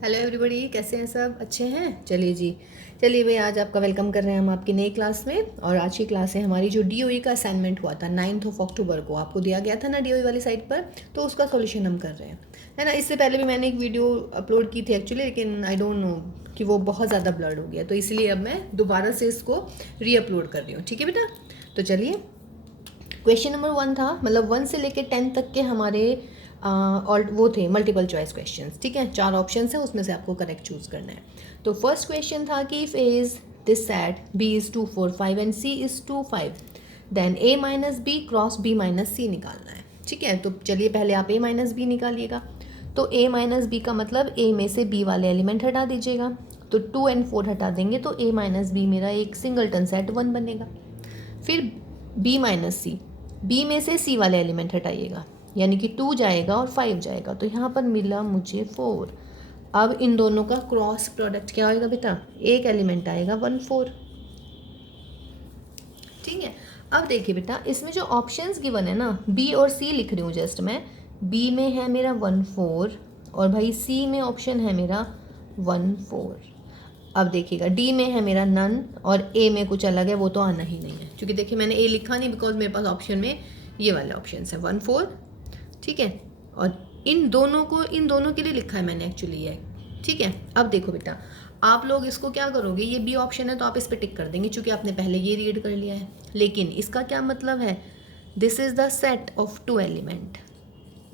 Hello everybody, कैसे हैं सब? अच्छे हैं? चलिए जी, चलिए भाई, आज आपका वेलकम कर रहे हैं हम आपकी नई क्लास में। और आज की क्लास है हमारी जो डीओई का असाइनमेंट हुआ था 9 अक्टूबर को, आपको दिया गया था ना डीओई वाली साइट पर, तो उसका सॉल्यूशन हम कर रहे हैं, है ना। इससे पहले भी मैंने एक वीडियो अपलोड की थी एक्चुअली, लेकिन आई डोंट नो कि वो बहुत ज़्यादा ब्लर्ड हो गया, तो इसलिए अब मैं दोबारा से इसको रीअपलोड कर रही हूँ। ठीक है बेटा, तो चलिए। क्वेश्चन नंबर 1 था, मतलब 1 से लेकर 10 तक के हमारे और वो थे मल्टीपल चॉइस क्वेश्चंस। ठीक है, 4 ऑप्शन है, उसमें से आपको करेक्ट चूज करना है। तो फर्स्ट क्वेश्चन था कि if A is this set, B is 2 4 5 and C is 2 5, then A minus B cross B minus C निकालना है। ठीक है, तो चलिए पहले आप ए माइनस बी निकालिएगा। तो ए माइनस बी का मतलब ए में से बी वाले एलिमेंट हटा दीजिएगा, तो 2 और 4 हटा देंगे तो ए माइनस बी मेरा एक सिंगलटन सेट 1 बनेगा। फिर बी माइनस सी, बी में से सी वाले एलिमेंट हटाइएगा, यानी कि 2 जाएगा और 5 जाएगा, तो यहाँ पर मिला मुझे 4। अब इन दोनों का क्रॉस प्रोडक्ट क्या होगा बेटा? एक एलिमेंट आएगा 1 4। ठीक है, अब देखिए बेटा, इसमें जो ऑप्शंस गिवन है ना, बी और सी लिख रही हूँ जस्ट मैं। बी में है मेरा 1 4 और भाई सी में ऑप्शन है मेरा 1 4। अब देखिएगा, डी में है मेरा नन और ए में कुछ अलग है, वो तो आना ही नहीं है, क्योंकि देखिए मैंने ए लिखा नहीं, बिकॉज मेरे पास ऑप्शन में ये वाले ऑप्शन है 1 4। ठीक है, और इन दोनों के लिए लिखा है मैंने एक्चुअली ये। ठीक है, अब देखो बेटा, आप लोग इसको क्या करोगे, ये बी ऑप्शन है तो आप इस पर टिक कर देंगे, क्योंकि आपने पहले ये रीड कर लिया है। लेकिन इसका क्या मतलब है? This is the set of 2 element.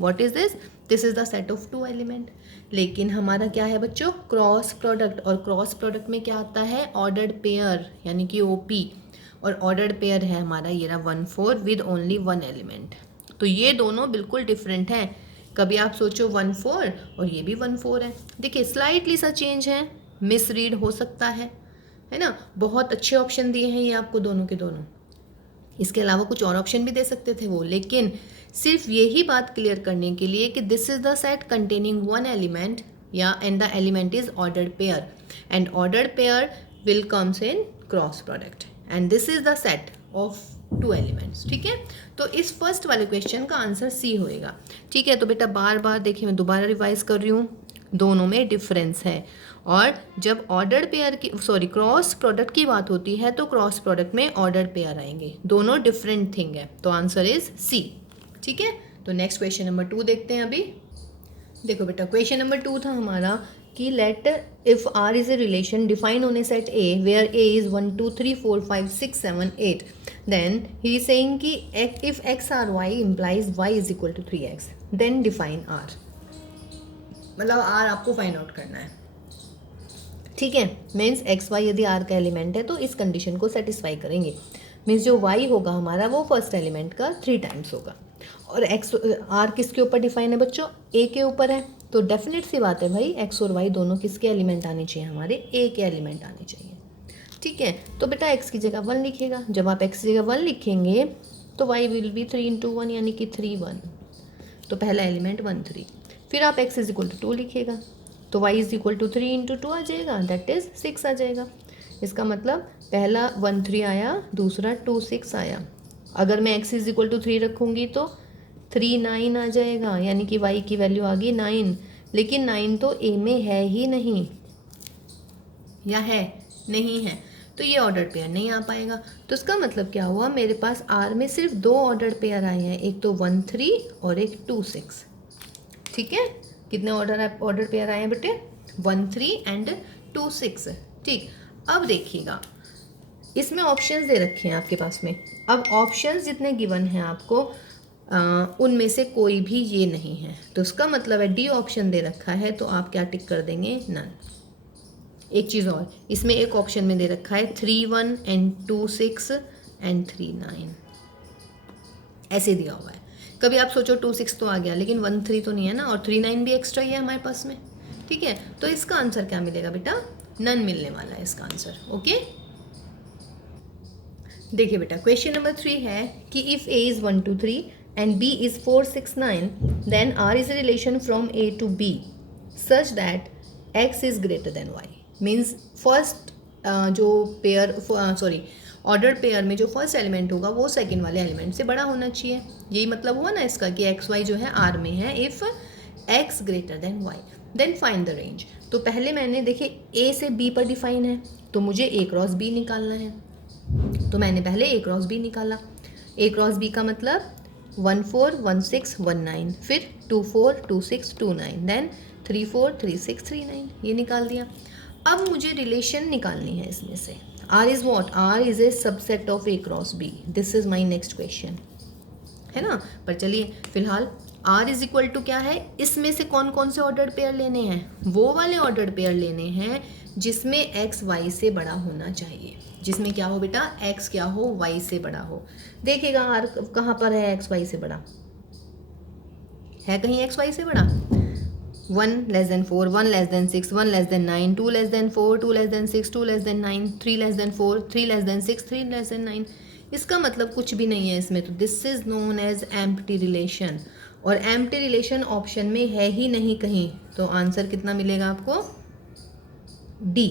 What is this? This is the set of 2 element. लेकिन हमारा क्या है बच्चों? क्रॉस प्रोडक्ट, और क्रॉस प्रोडक्ट में क्या आता है? ऑर्डर्ड पेयर, यानी कि ओपी। और ऑर्डर्ड पेयर है हमारा ये रहा 1 4 विद ओनली 1 एलिमेंट। तो ये दोनों बिल्कुल डिफरेंट हैं। कभी आप सोचो 1 4 और ये भी 1 4 है। देखिए स्लाइटली सा चेंज है, मिस रीड हो सकता है ना। बहुत अच्छे ऑप्शन दिए हैं ये आपको दोनों के दोनों। इसके अलावा कुछ और ऑप्शन भी दे सकते थे वो, लेकिन सिर्फ यही बात क्लियर करने के लिए कि this is the set containing 1 element, या and the element is ordered pair, and ordered pair will comes in cross product, and this is the set of 2 elements. ठीक है, तो इस फर्स्ट वाले क्वेश्चन का आंसर सी होएगा। ठीक है, तो बेटा बार बार देखिए, मैं दोबारा रिवाइज कर रही हूँ, दोनों में डिफरेंस है। और जब ऑर्डर्ड पेयर की क्रॉस प्रोडक्ट की बात होती है, तो क्रॉस प्रोडक्ट में ऑर्डर्ड पेयर आएंगे, दोनों डिफरेंट थिंग है, तो आंसर इज सी। ठीक है, तो नेक्स्ट क्वेश्चन नंबर 2 देखते हैं अभी। देखो बेटा, क्वेश्चन नंबर 2 था हमारा कि let if R is a relation define on a set A where A is 1 2 3 4 5 6 7 8, then he is saying कि if X R Y implies Y is equal to 3x, then define R. मतलब R आपको find out करना है। ठीक है, means X Y यदि R का element है तो इस कंडीशन को सेटिस्फाई करेंगे। मीन्स जो वाई होगा हमारा वो फर्स्ट एलिमेंट का 3 टाइम्स होगा। और एक्स आर किसके ऊपर डिफाइन है बच्चों? ए के ऊपर है, तो डेफिनेट सी बात है भाई, एक्स और वाई दोनों किसके एलिमेंट आने चाहिए? हमारे ए के एलिमेंट आने चाहिए। ठीक है, तो बेटा एक्स की जगह 1 लिखेगा। जब आप एक्स की जगह 1 लिखेंगे तो वाई विल बी 3 इंटू 1, यानी कि 3 1, तो पहला एलिमेंट 1 3। फिर आप एक्स इज इक्वल टू 2 लिखेगा, तो y is equal to 3 into 2 आ जाएगा, दैट इज 6 आ जाएगा। इसका मतलब पहला 1 3 आया, दूसरा 2 6 आया। अगर मैं x इज इक्वल टू 3 रखूँगी तो 3 9 आ जाएगा, यानी कि y की वैल्यू आ गई 9। लेकिन 9 तो a में है ही नहीं, या है? नहीं है, तो ये ऑर्डर्ड पेयर नहीं आ पाएगा। तो इसका मतलब क्या हुआ? मेरे पास R में सिर्फ 2 ऑर्डर्ड पेयर आए हैं, एक तो 1 3 और एक 2 6। ठीक है, कितने ऑर्डर पेयर आए हैं बेटे? 1 3 एंड 2 6। ठीक, अब देखिएगा, इसमें ऑप्शंस दे रखे हैं आपके पास में। अब ऑप्शंस जितने गिवन हैं आपको, उनमें से कोई भी ये नहीं है, तो इसका मतलब है डी ऑप्शन दे रखा है, तो आप क्या टिक कर देंगे? नन। एक चीज़ और, इसमें एक ऑप्शन में दे रखा है 3 1 एंड 2 6 एंड 3 9, ऐसे दिया हुआ है। कभी आप सोचो 2 6 तो आ गया, लेकिन 1 3 तो नहीं है ना, और 3 9 भी एक्स्ट्रा ही है हमारे पास में। ठीक है, तो इसका आंसर क्या मिलेगा बेटा? नन मिलने वाला है इसका आंसर। ओके, देखिए बेटा, क्वेश्चन नंबर 3 है कि if A is 1 2 3 and B is 4 6 9, then R is a relation from A to B such that x is greater than y. Means first जो पेयर ऑर्डर्ड पेयर में जो first element होगा वो second वाले element से बड़ा होना चाहिए। यही मतलब हुआ ना इसका, कि एक्स वाई जो है आर में है if x greater than y. Then find the range. तो पहले मैंने देखिए ए से बी पर डिफाइन है, तो मुझे ए क्रॉस बी निकालना है, तो मैंने पहले ए क्रॉस बी निकाला। ए क्रॉस बी का मतलब 1 4 1 6 1 9, फिर 2 4 2 6 2 9, देन 3 4 3 6 3 9, ये निकाल दिया। अब मुझे रिलेशन निकालनी है इसमें से। R is what? R is a subset of A cross B. This is my next question, है ना। पर चलिए फिलहाल आर इज इक्वल टू क्या है, इसमें से कौन कौन से ऑर्डर्ड पेयर लेने हैं? वो वाले ऑर्डर्ड पेयर लेने हैं जिसमें एक्स वाई से बड़ा होना चाहिए। जिसमें क्या हो बेटा? एक्स क्या हो? वाई से बड़ा हो। देखिएगा आर कहाँ पर है एक्स वाई से बड़ा? है कहीं एक्स वाई से बड़ा? 1 less than 4, 1 less than 6, 1 less than 9, 2 less than 4, 2 less than 6, 2 less than 9, 3 less than 4, 3 less than 6, 3 less than 9। इसका मतलब कुछ भी नहीं है इसमें, तो this is known as empty relation. और एम्प्टी रिलेशन ऑप्शन में है ही नहीं कहीं, तो आंसर कितना मिलेगा आपको? डी।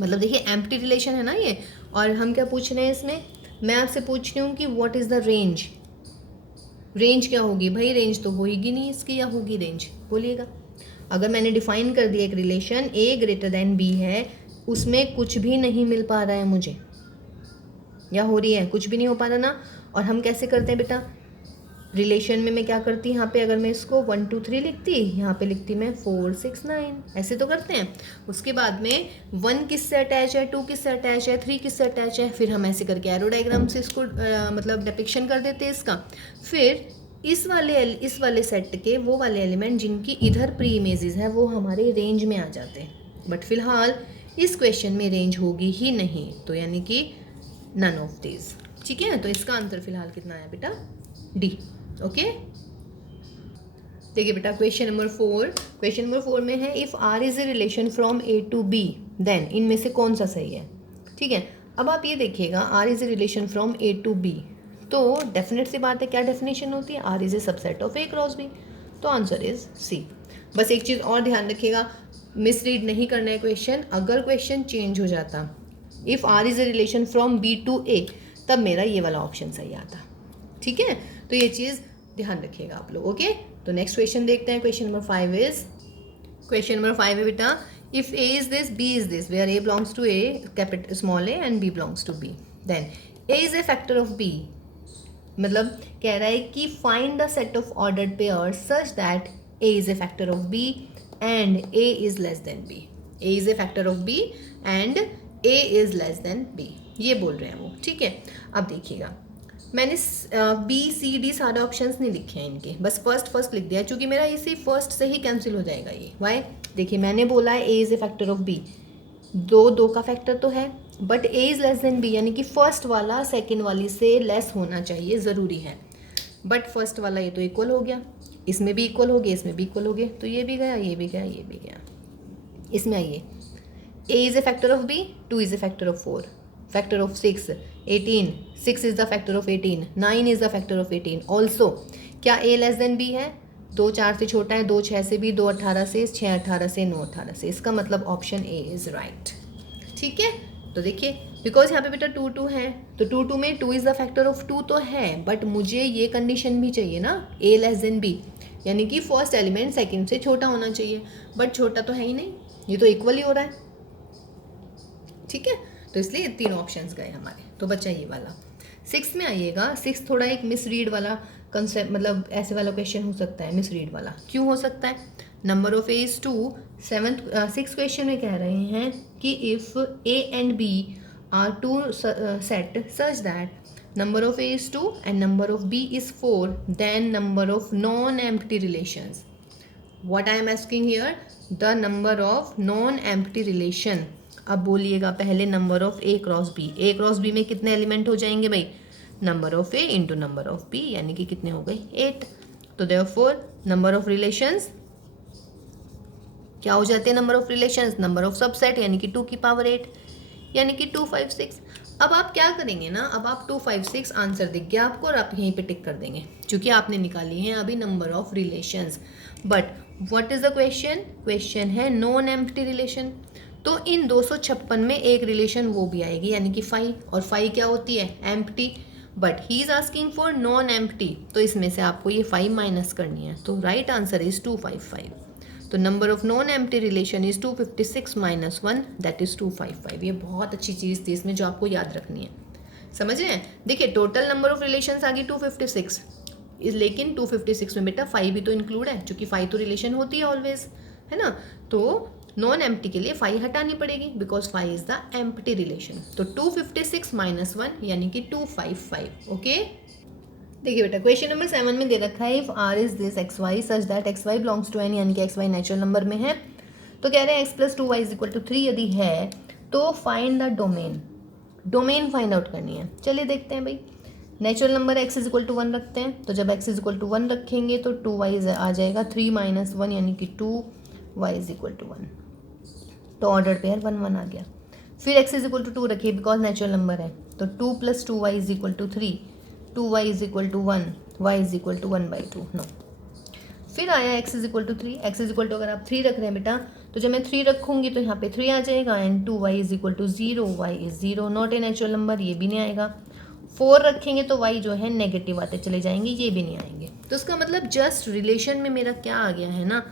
मतलब देखिए एम्प्टी रिलेशन है ना ये, और हम क्या पूछ रहे हैं इसमें? मैं आपसे पूछ रही हूँ कि what is the range. Range क्या होगी भाई? रेंज तो होगी नहीं इसकी, या होगी रेंज? बोलिएगा। अगर मैंने डिफाइन कर दिया एक रिलेशन ए ग्रेटर देन बी है, उसमें कुछ भी नहीं मिल पा रहा है मुझे, या हो रही है? कुछ भी नहीं हो पा रहा ना। और हम कैसे करते हैं बेटा रिलेशन में? मैं क्या करती यहाँ पे, अगर मैं इसको 1 2 3 लिखती, यहाँ पे लिखती मैं 4 6 9, ऐसे तो करते हैं। उसके बाद में 1 किससे अटैच है, 2 किससे अटैच है, 3 किससे अटैच है, फिर हम ऐसे करके एरो डायग्राम से इसको मतलब डिपिक्शन कर देते हैं इसका। फिर इस वाले सेट के वो वाले एलिमेंट जिनकी इधर प्री इमेजेस है वो हमारे रेंज में आ जाते हैं। बट फिलहाल इस क्वेश्चन में रेंज होगी ही नहीं, तो यानी कि नन ऑफ दिस। ठीक है, तो इसका आंसर फिलहाल कितना आया बेटा? डी। ओके, देखिए बेटा क्वेश्चन नंबर 4। क्वेश्चन नंबर 4 में है if R is a relation from A to B then, इनमें से कौन सा सही है? ठीक है, अब आप ये देखिएगा R is a relation from A to B, तो डेफिनेट सी बात है, क्या डेफिनेशन होती है? R is a subset of A cross B, तो आंसर इज सी। बस एक चीज़ और ध्यान रखिएगा, मिसरीड नहीं करना है क्वेश्चन। अगर क्वेश्चन चेंज हो जाता, if R is a relation from B to A, तब मेरा ये वाला ऑप्शन सही आता। ठीक है, तो ये चीज़ ध्यान रखिएगा आप लोग। ओके, तो नेक्स्ट क्वेश्चन देखते हैं। Question number 5 is, question number 5 है बेटा if A is this B is this, where a belongs to A capital small a and b belongs to B, then a is a factor of b. मतलब कह रहा है कि find the set of ordered pairs such that a is a factor of b and a is less than b. A is a factor of b and a is less than b, ये बोल रहे हैं वो। ठीक है, अब देखिएगा मैंने बी सी डी सारे ऑप्शंस नहीं लिखे हैं इनके, बस फर्स्ट लिख दिया, चूंकि मेरा इसी फर्स्ट से ही कैंसिल हो जाएगा ये। वाई? देखिए मैंने बोला है A is a factor of B, दो का फैक्टर तो है, but A is less than B, यानी कि फर्स्ट वाला सेकंड वाली से लेस होना चाहिए, ज़रूरी है। बट फर्स्ट वाला ये तो इक्वल हो गया, इसमें भी इक्वल हो गया, इसमें भी इक्वल हो गया, तो ये भी गया, ये भी गया, ये भी गया। इसमें आइए, a is a factor of b, 2 is a factor of 4, factor of 6 18, 6 is the factor of 18, 9 is the factor of 18 also. क्या ए लेस देन बी है? 2 4 से छोटा है, 2 6 से भी, 2 18 से, 6 18 से, 9 18 से, इसका मतलब ऑप्शन ए इज़ राइट। ठीक है, तो देखिए बिकॉज यहाँ पे बेटा 2 2 है, तो 2 2 में 2 इज़ द फैक्टर ऑफ 2 तो है, बट मुझे ये कंडीशन भी चाहिए ना, ए लेस देन बी, यानी कि फर्स्ट एलिमेंट सेकंड से छोटा होना चाहिए, बट छोटा तो है ही नहीं, ये तो इक्वल ही हो रहा है। ठीक है, तो इसलिए 3 ऑप्शंस गए हमारे, तो बचा ये वाला। 6 में आइएगा, 6 थोड़ा एक मिसरीड वाला कंसेप्ट, मतलब ऐसे वाला क्वेश्चन हो सकता है, मिसरीड वाला। क्यों हो सकता है? Number of A is 2, 6 question में कह रहे हैं कि if A and B are 2 set such that number of A is 2 and number of B is 4, then number of non empty relations. What I am asking here? The number of non empty relation. अब बोलिएगा पहले number of A cross B, A cross B में कितने element हो जाएंगे भाई? Number of A into number of B, यानी कि कितने हो गए? 8। तो देयरफॉर नंबर ऑफ रिलेशंस क्या हो जाते हैं? Number of relations, number of subset, यानी कि 2 की पावर 8, यानी कि 2 5 6। अब आप क्या करेंगे ना, अब आप 2 5 6 आंसर दिख गया आपको और आप यहीं पे टिक कर देंगे, क्योंकि आपने निकाली है अभी number of relations. But what is the question? Question है नॉन एम्प्टी रिलेशन, तो इन 256 में एक रिलेशन वो भी आएगी, यानी कि 5, और 5 क्या होती है? Empty. But he is asking for non empty, तो इसमें से आपको ये 5 माइनस करनी है, तो राइट आंसर इज 2 5 5। तो number of non empty relation is 256 minus 1 that is 255। ये बहुत अच्छी चीज़ थी इसमें जो आपको याद रखनी है, समझ रहे हैं। देखिए टोटल नंबर ऑफ रिलेशंस आ गई 256, लेकिन 256 में बेटा 5 भी तो इंक्लूड है, क्योंकि 5 तो रिलेशन होती है ऑलवेज, है ना। तो नॉन एम्प्टी के लिए 5 हटानी पड़ेगी because 5 is the empty relation. तो 256 माइनस 1 यानी कि 255। ओके, देखिए बेटा क्वेश्चन नंबर 7 में दे रखा है if R is this x y such that x Y belongs to N, यानी कि एक्स वाई नेचुरल नंबर में है। तो कह रहे हैं x plus 2 y is equal to 3 यदि है तो find the domain, domain find out करनी है। चलिए देखते हैं भाई, natural number x is equal to 1 रखते हैं, तो जब एक्स इज इक्वल टू 1 रखेंगे तो 2 वाई आ जाएगा 3 माइनस 1 यानी कि 2 वाई इज इक्वल टू 1, तो ऑर्डर पेयर 1 1 आ गया। फिर एक्स इज इक्वल टू 2 रखिए बिकॉज नेचुरल नंबर है, तो 2 plus 2 y is equal to 3, 2 y is equal to 1, y is equal to 1/2 no. फिर आया x is equal to 3, x is equal to अगर आप 3 रख रहे हैं बेटा तो जब मैं 3 रखूंगी तो यहाँ पे 3 आ जाएगा and 2 y is equal to 0, y is 0, not a natural number, ये भी नहीं आएगा। 4 रखेंगे तो वाई जो है नेगेटिव आते चले जाएंगे, ये भी नहीं आएंगे। तो इसका मतलब जस्ट रिलेशन में मेरा क्या आ गया है ना,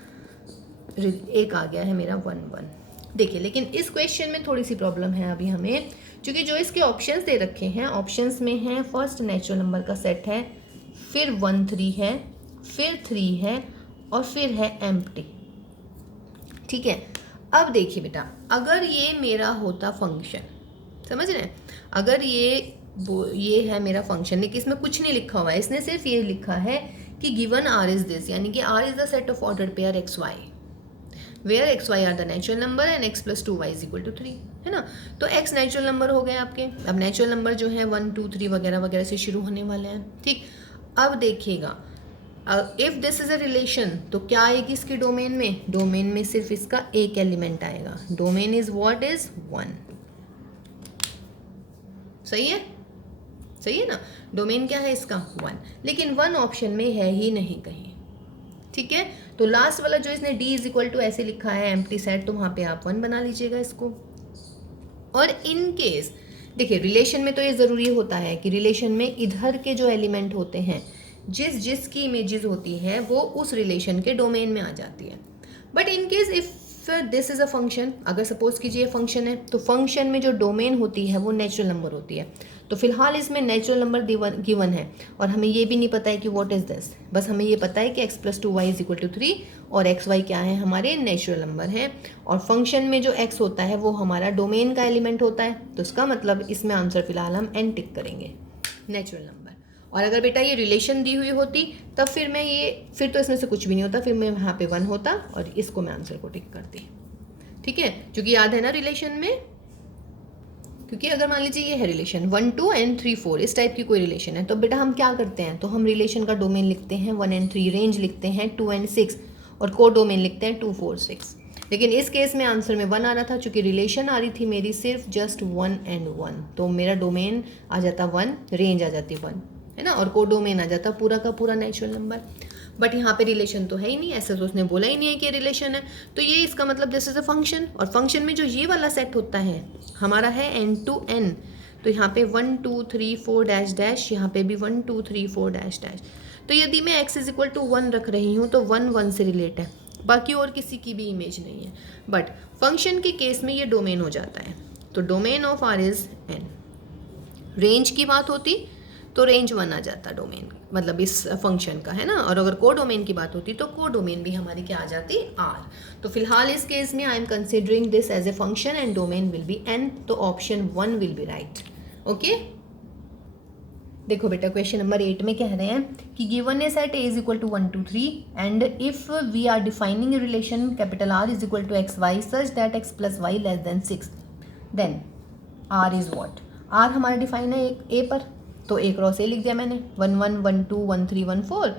एक आ गया है मेरा 1 1। देखिए लेकिन इस क्वेश्चन में थोड़ी सी प्रॉब्लम है अभी हमें, क्योंकि जो इसके ऑप्शंस दे रखे हैं, ऑप्शंस में है फर्स्ट नेचुरल नंबर का सेट है, फिर 1 3 है, फिर 3 है और फिर है एम्प्टी। ठीक है, अब देखिए बेटा अगर ये मेरा होता फंक्शन, समझ रहे हैं, अगर ये है मेरा फंक्शन, लेकिन इसमें कुछ नहीं लिखा हुआ है, इसने सिर्फ ये लिखा है कि गिवन आर इज दिस, यानी कि R is the set of ordered pair x y where x y are the natural number and x plus 2 y is equal to 3, है ना। तो एक्स नेचुरल नंबर हो गए आपके, अब नेचुरल नंबर जो है 1 2 3 वगैरह वगैरह से शुरू होने वाले हैं। ठीक, अब देखिएगा if this is a relation तो क्या आएगी इसकी डोमेन में, डोमेन में सिर्फ इसका एक एलिमेंट आएगा, डोमेन इज व्हाट इज 1। सही है, सही है ना, डोमेन क्या है इसका 1, लेकिन 1 ऑप्शन में है ही नहीं कहीं। ठीक है, तो लास्ट वाला जो इसने d इज इक्वल टू ऐसे लिखा है एम्प्टी सेट, तो वहां पे आप 1 बना लीजिएगा इसको। और इन केस देखिए रिलेशन में तो ये ज़रूरी होता है कि रिलेशन में इधर के जो एलिमेंट होते हैं, जिसकी इमेजेस होती है वो उस रिलेशन के डोमेन में आ जाती है। But in case if this is a function, अगर सपोज कीजिए फंक्शन है, तो फंक्शन में जो डोमेन होती है वो नेचुरल नंबर होती है। तो फिलहाल इसमें नेचुरल नंबर गिवन है और हमें ये भी नहीं पता है कि व्हाट इज़ दिस, बस हमें ये पता है कि x plus 2 y is equal to 3 और एक्स वाई क्या है, हमारे नेचुरल नंबर हैं। और फंक्शन में जो x होता है वो हमारा डोमेन का एलिमेंट होता है, तो इसका मतलब इसमें आंसर फिलहाल हम n टिक करेंगे, नेचुरल नंबर। और अगर बेटा ये रिलेशन दी हुई होती तब फिर तो इसमें से कुछ भी नहीं होता, फिर मैं यहाँ पे 1 होता और इसको मैं आंसर को टिक करती। ठीक है, क्योंकि याद है ना रिलेशन में, क्योंकि अगर मान लीजिए ये है रिलेशन 1 2 एंड 3 4 इस टाइप की कोई रिलेशन है, तो बेटा हम क्या करते हैं, तो हम रिलेशन का डोमेन लिखते हैं 1 एंड 3, रेंज लिखते हैं 2 एंड 6 और को डोमेन लिखते हैं 2 4 6। लेकिन इस केस में आंसर में 1 आ रहा था, चूंकि रिलेशन आ रही थी मेरी सिर्फ जस्ट 1 एंड 1, तो मेरा डोमेन आ जाता 1, रेंज आ जाती 1, है ना, और को डोमेन आ जाता पूरा का पूरा नेचुरल नंबर। बट यहाँ पे रिलेशन तो है ही नहीं, ऐसा तो उसने बोला ही नहीं है कि रिलेशन है, तो ये इसका मतलब दिस इज अ फंक्शन। और फंक्शन में जो ये वाला सेट होता है हमारा है n to n, तो यहाँ पे 1 2 3 4 डैश डैश, यहाँ पे भी 1 2 3 4 डैश डैश। तो यदि मैं x इज इक्वल टू 1 रख रही हूँ तो 1 1 से रिलेट है, बाकी और किसी की भी इमेज नहीं है। बट फंक्शन के केस में ये डोमेन हो जाता है, तो domain of R is n। Range की बात होती तो रेंज 1 आ जाता डोमेन, मतलब इस फंक्शन का, है ना। और अगर को डोमेन की बात होती तो को डोमेन भी हमारी क्या आ जाती आर। तो फिलहाल इस केस में I am considering this as a function and domain will be N, तो option 1 will be right. Okay, देखो बेटा क्वेश्चन नंबर 8 में कह रहे हैं कि given A set A is equal to 1 2 3 and if we are defining relation capital R is equal to x y such that x plus y less than 6, then R is what. R हमारा define है एक ए पर, तो एक cross ए लिख दिया मैंने, 1 1 1 2 1 3 1 4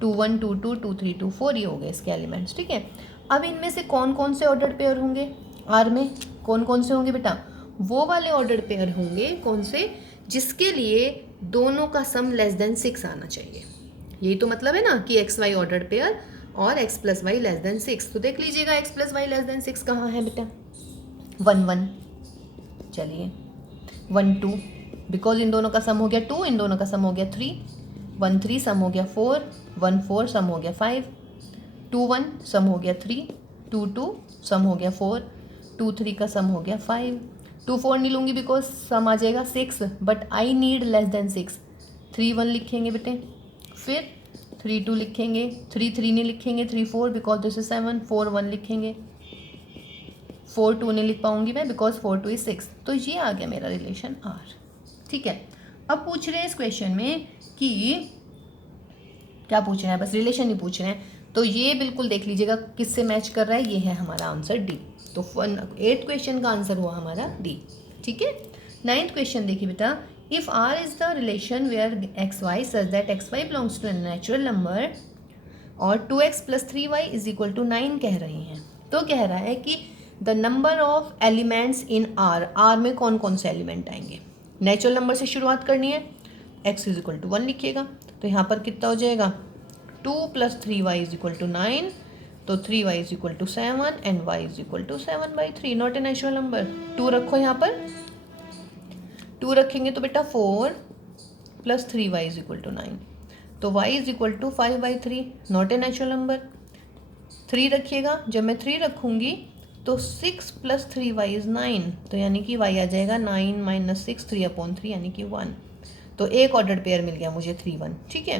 2 1 2 2 2 3 2 4, ये हो गए इसके एलिमेंट्स। ठीक है, अब इनमें से कौन कौन से ऑर्डर्ड पेयर होंगे, आर में कौन कौन से होंगे बेटा, वो वाले ऑर्डर्ड पेयर होंगे कौन से, जिसके लिए दोनों का सम लेस देन 6 आना चाहिए। यही तो मतलब है ना कि एक्स वाई ऑर्डर्ड पेयर और x plus y less than 6। तो देख लीजिएगा x plus y less than 6 कहाँ है बेटा, 1 1, चलिए 1 2, बिकॉज इन दोनों का सम हो गया 2, इन दोनों का सम हो गया 3, 1 3 सम हो गया 4, 1 4 सम हो गया 5, 2 1 सम हो गया 3, 2 2 सम हो गया 4, 2 3 का सम हो गया 5, 2 4 नहीं लूँगी बिकॉज सम आ जाएगा 6, but I need less than 6, 3 1 लिखेंगे बेटे, फिर 3 2 लिखेंगे, 3 3 नहीं लिखेंगे, 3 4 बिकॉज दिस इज 7, 4 1 लिखेंगे, 4 2 नहीं लिख पाऊंगी मैं बिकॉज 4 2 इज 6। तो ये आ गया मेरा रिलेशन आर। ठीक है, अब पूछ रहे हैं इस क्वेश्चन में कि क्या पूछ रहे हैं, बस रिलेशन ही पूछ रहे हैं, तो ये बिल्कुल देख लीजिएगा किससे मैच कर रहा है, ये है हमारा आंसर डी। तो 8th क्वेश्चन का आंसर हुआ हमारा डी। ठीक है, 9th क्वेश्चन देखिए बेटा, if R is the relation where x y such that x Y belongs to a natural number और 2x + 3y is equal to 9 कह रही हैं, तो कह रहा है कि the number of elements in R, R में कौन कौन से एलिमेंट आएंगे, नेचुरल नंबर से शुरुआत करनी है, x इज इक्वल टू 1 लिखिएगा, तो यहाँ पर कितना हो जाएगा 2 + 3y इज इक्वल टू 9, तो 3y is equal to 7 and y is equal to 7/3, not a natural number. 2 रखो यहाँ पर, 2 रखेंगे तो बेटा 4 + 3y इज इक्वल टू 9, तो y is equal to 5/3, not a natural number. 3 रखिएगा, जब मैं 3 रखूँगी तो 6 + 3y इज 9, तो यानी कि y आ जाएगा 9 - 6 3/3 यानी कि 1, तो एक ऑर्डर पेयर मिल गया मुझे 3 1। ठीक है,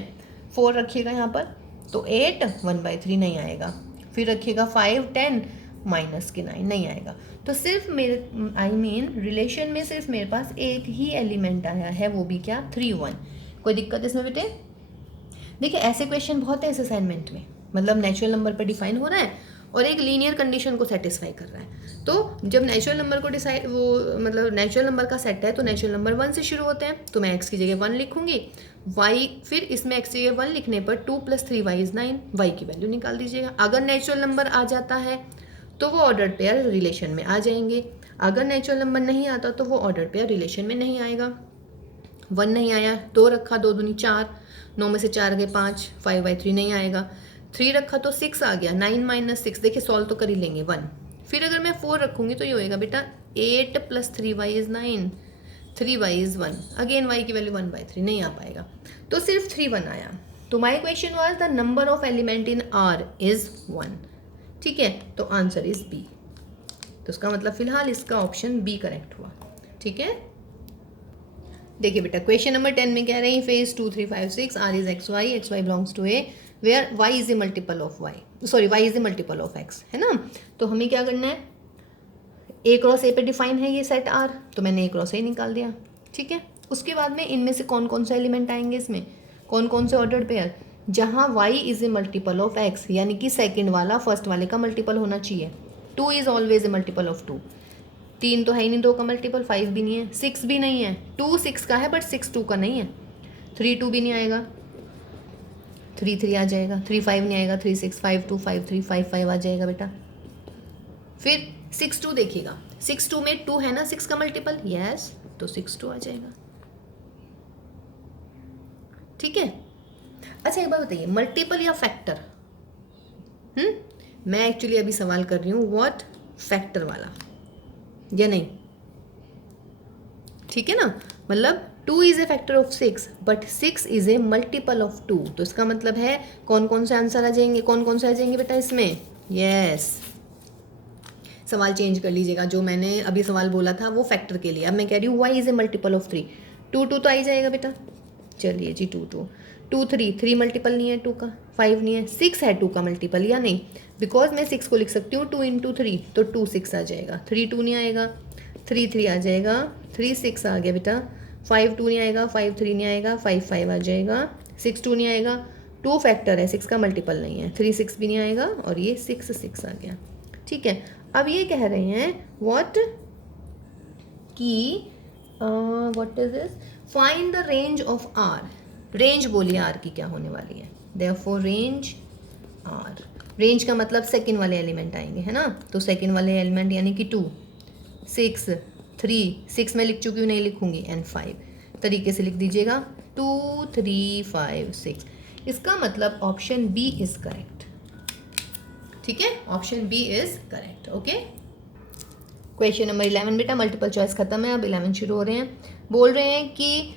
4 रखिएगा यहाँ पर, तो 8 1/3 नहीं आएगा, फिर रखिएगा 5 10 माइनस के 9 नहीं आएगा, तो सिर्फ मेरे रिलेशन में सिर्फ मेरे पास एक ही एलिमेंट आया है, वो भी क्या 3 1। कोई दिक्कत इसमें बेटे? देखिए ऐसे क्वेश्चन बहुत है इस असाइनमेंट में, मतलब नेचुरल नंबर पर डिफाइन हो रहा है और एक लीनियर कंडीशन को सेटिस्फाई कर रहा है। तो जब नेचुरल नंबर को डिसाइड वो मतलब नेचुरल नंबर का सेट है तो नेचुरल नंबर 1 से शुरू होते हैं, तो मैं x की जगह 1 लिखूंगी, y फिर इसमें x की जगह 1 लिखने पर 2 + 3y इज 9, y की वैल्यू निकाल दीजिएगा। अगर नेचुरल नंबर आ जाता है तो वो ऑर्डर पेयर रिलेशन में आ जाएंगे, अगर नेचुरल नंबर नहीं आता तो वो ऑर्डर पेयर रिलेशन में नहीं आएगा। 1 नहीं आया, 2 रखा, 2 दूनी 4, 9 में से 4 गए 5, 5/3 नहीं आएगा, 3 रखा तो 6 आ गया, 9 - 6, देखिए सॉल्व तो कर ही लेंगे 1। फिर अगर मैं 4 रखूँगी तो ये होएगा बेटा 8 + 3y is 9, 3y is 1, again y की वैल्यू 1/3 नहीं आ पाएगा, तो सिर्फ 3 1 आया। तो my question was the number of element in are is 1। ठीक है, तो आंसर इज बी, तो उसका मतलब फिलहाल इसका ऑप्शन बी करेक्ट हुआ। ठीक है, देखिए बेटा क्वेश्चन नंबर 10 में कह रहे हैं phase 2 3 5 6 R is x Y belongs to A where y is a multiple of y, sorry y is a multiple of x, है ना। तो हमें क्या करना है, a क्रॉस a पे डिफाइन है ये सेट R, तो मैंने a क्रॉस a निकाल दिया। ठीक है, उसके बाद में इनमें से कौन कौन से एलिमेंट आएंगे, इसमें कौन कौन से ऑर्डर्ड पेयर, जहाँ y is a multiple of x, यानी कि सेकेंड वाला फर्स्ट वाले का मल्टीपल होना चाहिए। 2 is always a multiple of 2, 3 तो है ही नहीं 2 का मल्टीपल, 5 भी नहीं है, 6 भी नहीं है, 2 6 का है बट 6 2 का नहीं है, 3 2 भी नहीं आएगा, 3 3 आ जाएगा, 3 5 नहीं आएगा, 3 6 5 2 5 3 5 5 आ जाएगा बेटा। फिर 6 2 देखिएगा, 6 2 में 2 है ना 6 का मल्टीपल, यस, तो 6 2 आ जाएगा। ठीक है, अच्छा एक बात बताइए, मल्टीपल या फैक्टर? मैं एक्चुअली अभी सवाल कर रही हूँ व्हाट, फैक्टर वाला या नहीं? ठीक है ना, मतलब 2 is a factor of 6 but 6 is a multiple of 2, तो इसका मतलब है कौन कौन से आंसर आ जाएंगे, कौन कौन से आ जाएंगे बेटा इसमें, यस। सवाल चेंज कर लीजिएगा, जो मैंने अभी सवाल बोला था वो फैक्टर के लिए, अब मैं कह रही हूँ y is a multiple of 3, 2 2 तो आ ही जाएगा बेटा। चलिए जी 2 2 2 3 3 मल्टीपल नहीं है 2 का, 5 नहीं है, 6 है 2 का मल्टीपल या नहीं, बिकॉज मैं 6 को लिख सकती हूँ 2 × 3, तो 2 6 आ जाएगा, 3 2 नहीं आएगा, 3 3 आ जाएगा, 3 6 आ गया बेटा, 5 2 नहीं आएगा, 5 3 नहीं आएगा, 5 5 आ जाएगा, 6 2 नहीं आएगा, 2 फैक्टर है 6 का मल्टीपल नहीं है, 3 6 भी नहीं आएगा और ये 6 6 आ गया। ठीक है, अब ये कह रहे हैं व्हाट कि what is this, find the range of R, range बोलिए आर की क्या होने वाली है, देयरफॉर रेंज आर, रेंज का मतलब सेकंड वाले एलिमेंट आएंगे, है ना, तो सेकंड वाले एलिमेंट यानी कि 2 6 3 6 में लिख चुकी हूँ, नहीं लिखूंगी, एंड 5 तरीके से लिख दीजिएगा 2 3 5 6, इसका मतलब ऑप्शन बी इज करेक्ट। ठीक है, option B is correct. Okay, question number 11 बेटा, मल्टीपल चॉइस खत्म है, अब 11 शुरू हो रहे हैं। बोल रहे हैं कि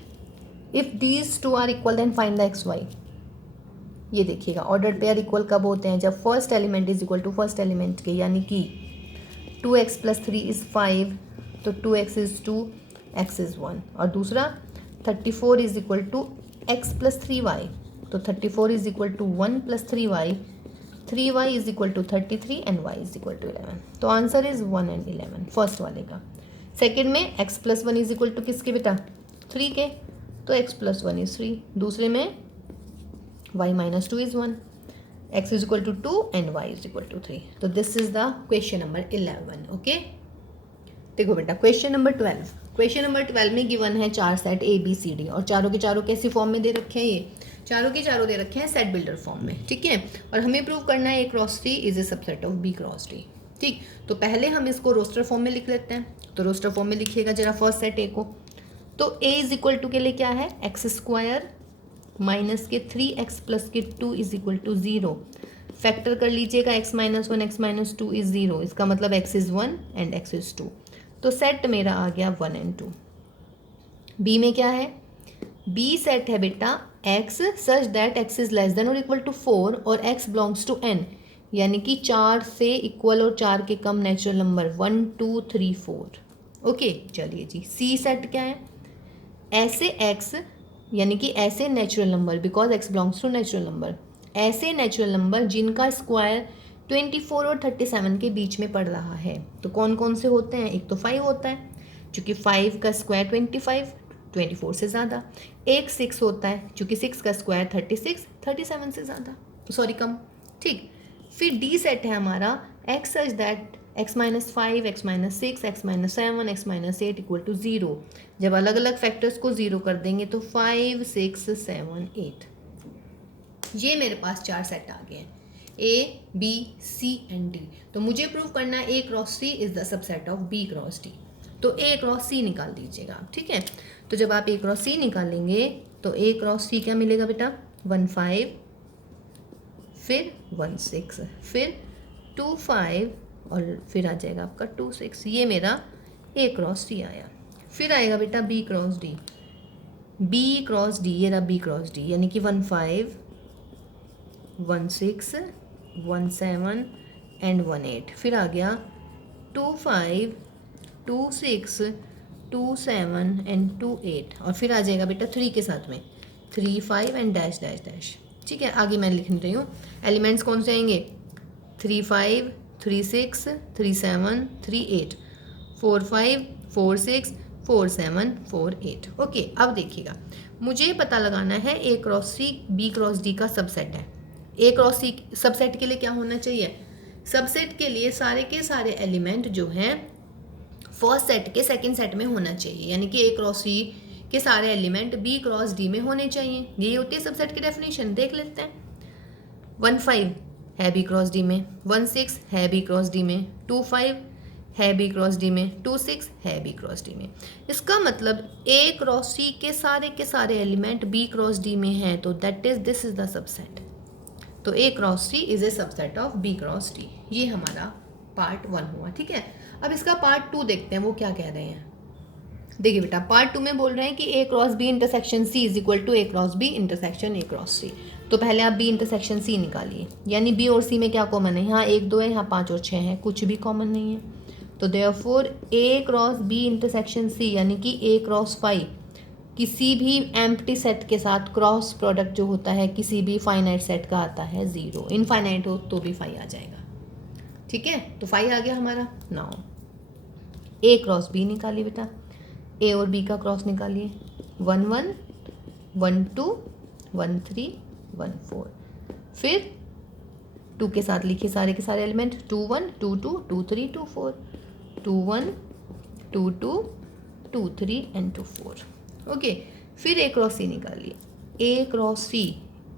if these two are equal then find the x y, ये देखिएगा ऑर्डर्ड पेयर इक्वल कब होते हैं, जब first element is equal to first element के, यानी कि 2x + 3 इज़ 5, तो 2x इज़ 2, x इज़ 1। और दूसरा 34 is equal to x + 3y, तो 34 is equal to 1 + 3y, 3y is equal to 33 and y is equal to 11। तो answer is 1 and 11 first वाले का। सेकेंड में x + 1 इज इक्वल टू किसके बेटा, 3 के, तो x + 1 इज 3। दूसरे में y - 2 is 1, x is equal to 2 and y is equal to 3। तो this is the question number 11। Okay, देखो बेटा क्वेश्चन नंबर 12। क्वेश्चन नंबर 12 में गिवन है 4 सेट ABCD और चारों के चारों कैसी फॉर्म में दे रखे हैं, ये चारों के चारों दे रखे हैं सेट बिल्डर फॉर्म में, ठीक है। और हमें प्रूव करना है A cross D is a subset of B cross D, ठीक। तो पहले हम इसको रोस्टर फॉर्म में लिख लेते हैं। तो रोस्टर फॉर्म में लिखिएगा जरा फर्स्ट सेट A को। तो A इज इक्वल टू के लिए क्या है, x² माइनस के 3x प्लस के 2 इज इक्वल टू 0। फैक्टर कर लीजिएगा x - 1 x - 2 इज 0, इसका मतलब x is 1 and x is 2। तो सेट मेरा आ गया 1 एंड 2। बी में क्या है, बी सेट है बेटा x such that x is less than और इक्वल टू 4 और x बिलोंग्स टू n, यानी कि 4 से इक्वल और 4 के कम नेचुरल नंबर 1 2 3 4। ओके चलिए जी, सी सेट क्या है, ऐसे x यानी कि ऐसे natural number, because x belongs to natural number, ऐसे नेचुरल नंबर जिनका स्क्वायर 24 और 37 के बीच में पड़ रहा है। तो कौन कौन से होते हैं, एक तो 5 होता है, चूँकि 5 का स्क्वायर 25, 24 से ज़्यादा। एक 6 होता है, चूँकि 6 का स्क्वायर 36, 37 से ज़्यादा, सॉरी कम, ठीक। फिर डी सेट है हमारा x such that x - 5 x - 6 x - 7 x - 8 equal to 0। जब अलग अलग फैक्टर्स को 0 कर देंगे तो 5 6 7 8, ये मेरे पास 4 सेट आ गए हैं A B C and D। तो मुझे प्रूव करना है A cross C is the subset of B cross D। तो A क्रॉस C निकाल दीजिएगा आप, ठीक है। तो जब आप A क्रॉस C निकालेंगे तो A क्रॉस C क्या मिलेगा बेटा, 1 5, फिर 1 6, फिर 2 5 और फिर आ जाएगा आपका 2 6। ये मेरा A क्रॉस C आया। फिर आएगा बेटा B cross D, B cross D, ये रहा B क्रॉस D, यानी कि 1 5 1 6 1 7 एंड 1 8। फिर आ गया 2 5 2 6 2 7 एंड 2 8 और फिर आ जाएगा बेटा 3 के साथ में 3 5 एंड डैश डैश डैश, ठीक है। आगे मैं लिख रही हूँ एलिमेंट्स कौन से आएंगे, 3 5 3 6 3 7 3 8 4 5 4 6 4 7 4 8। ओके, अब देखिएगा मुझे पता लगाना है A cross C B cross D का सबसेट है। A क्रॉस C सबसेट के लिए क्या होना चाहिए, सबसेट के लिए सारे के सारे एलिमेंट जो हैं फर्स्ट सेट के सेकंड सेट में होना चाहिए, यानी कि A क्रॉस C के सारे एलिमेंट B क्रॉस D में होने चाहिए। ये होती है सबसेट की डेफिनेशन, देख लेते हैं। 1 5 है B क्रॉस D में, 1 6 है B क्रॉस D में, 2 5 है B क्रॉस D में, 2 6 है B क्रॉस D में। इसका मतलब A क्रॉस C के सारे एलिमेंट B क्रॉस D में हैं, तो that is this is the subset. तो A cross C is a subset of B cross D। ये हमारा पार्ट 1 हुआ, ठीक है। अब इसका पार्ट 2 देखते हैं वो क्या कह रहे हैं। देखिए बेटा पार्ट 2 में बोल रहे हैं कि A cross B intersection C is equal to A cross B intersection A cross C। तो पहले आप B इंटरसेक्शन C निकालिए, यानी B और C में क्या कॉमन है, यहाँ 1 2 है, यहाँ 5 और 6 है, कुछ भी कॉमन नहीं है। तो therefore A cross B intersection C यानी कि A क्रॉस 5 किसी भी एम्प्टी सेट के साथ क्रॉस प्रोडक्ट जो होता है किसी भी फाइनाइट सेट का आता है 0, इनफाइनाइट हो तो भी 5 आ जाएगा, ठीक है। तो 5 आ गया हमारा। नाउ A क्रॉस B निकालिए बेटा, A और B का क्रॉस निकालिए, 1 1 1 2 1 3 1 4। फिर 2 के साथ लिखिए सारे के सारे एलिमेंट, 2 1 2 2 2 3 2 4, 2 1 2 2 2 3 एंड 2 4। ओके, फिर A क्रॉस C निकालिए, A क्रॉस C,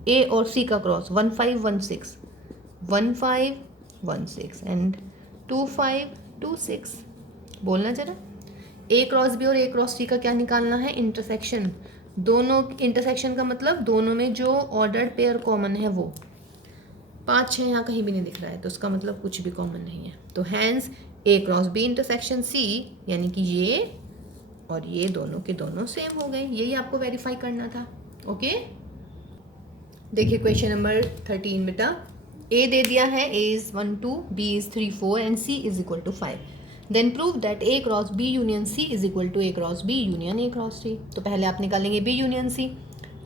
A और C का क्रॉस 1 5 1 6 1 5 1 6 एंड 2 5 2 6। बोलना जरा, A क्रॉस B और A क्रॉस C का क्या निकालना है, इंटरसेक्शन। दोनों इंटरसेक्शन का मतलब दोनों में जो ऑर्डर्ड पेयर कॉमन है वो 5 6 यहाँ कहीं भी नहीं दिख रहा है, तो उसका मतलब कुछ भी कॉमन नहीं है। तो hence A cross B intersection C यानी कि ये और ये दोनों के दोनों सेम हो गए, यही आपको वेरीफाई करना था। ओके, देखिए क्वेश्चन नंबर 13 बेटा, ए दे दिया है, A is 1 2, B is 3 4 and C is equal to 5. Then prove that A cross B union C is equal to A cross B union A cross C. तो पहले आप निकालेंगे बी यूनियन सी.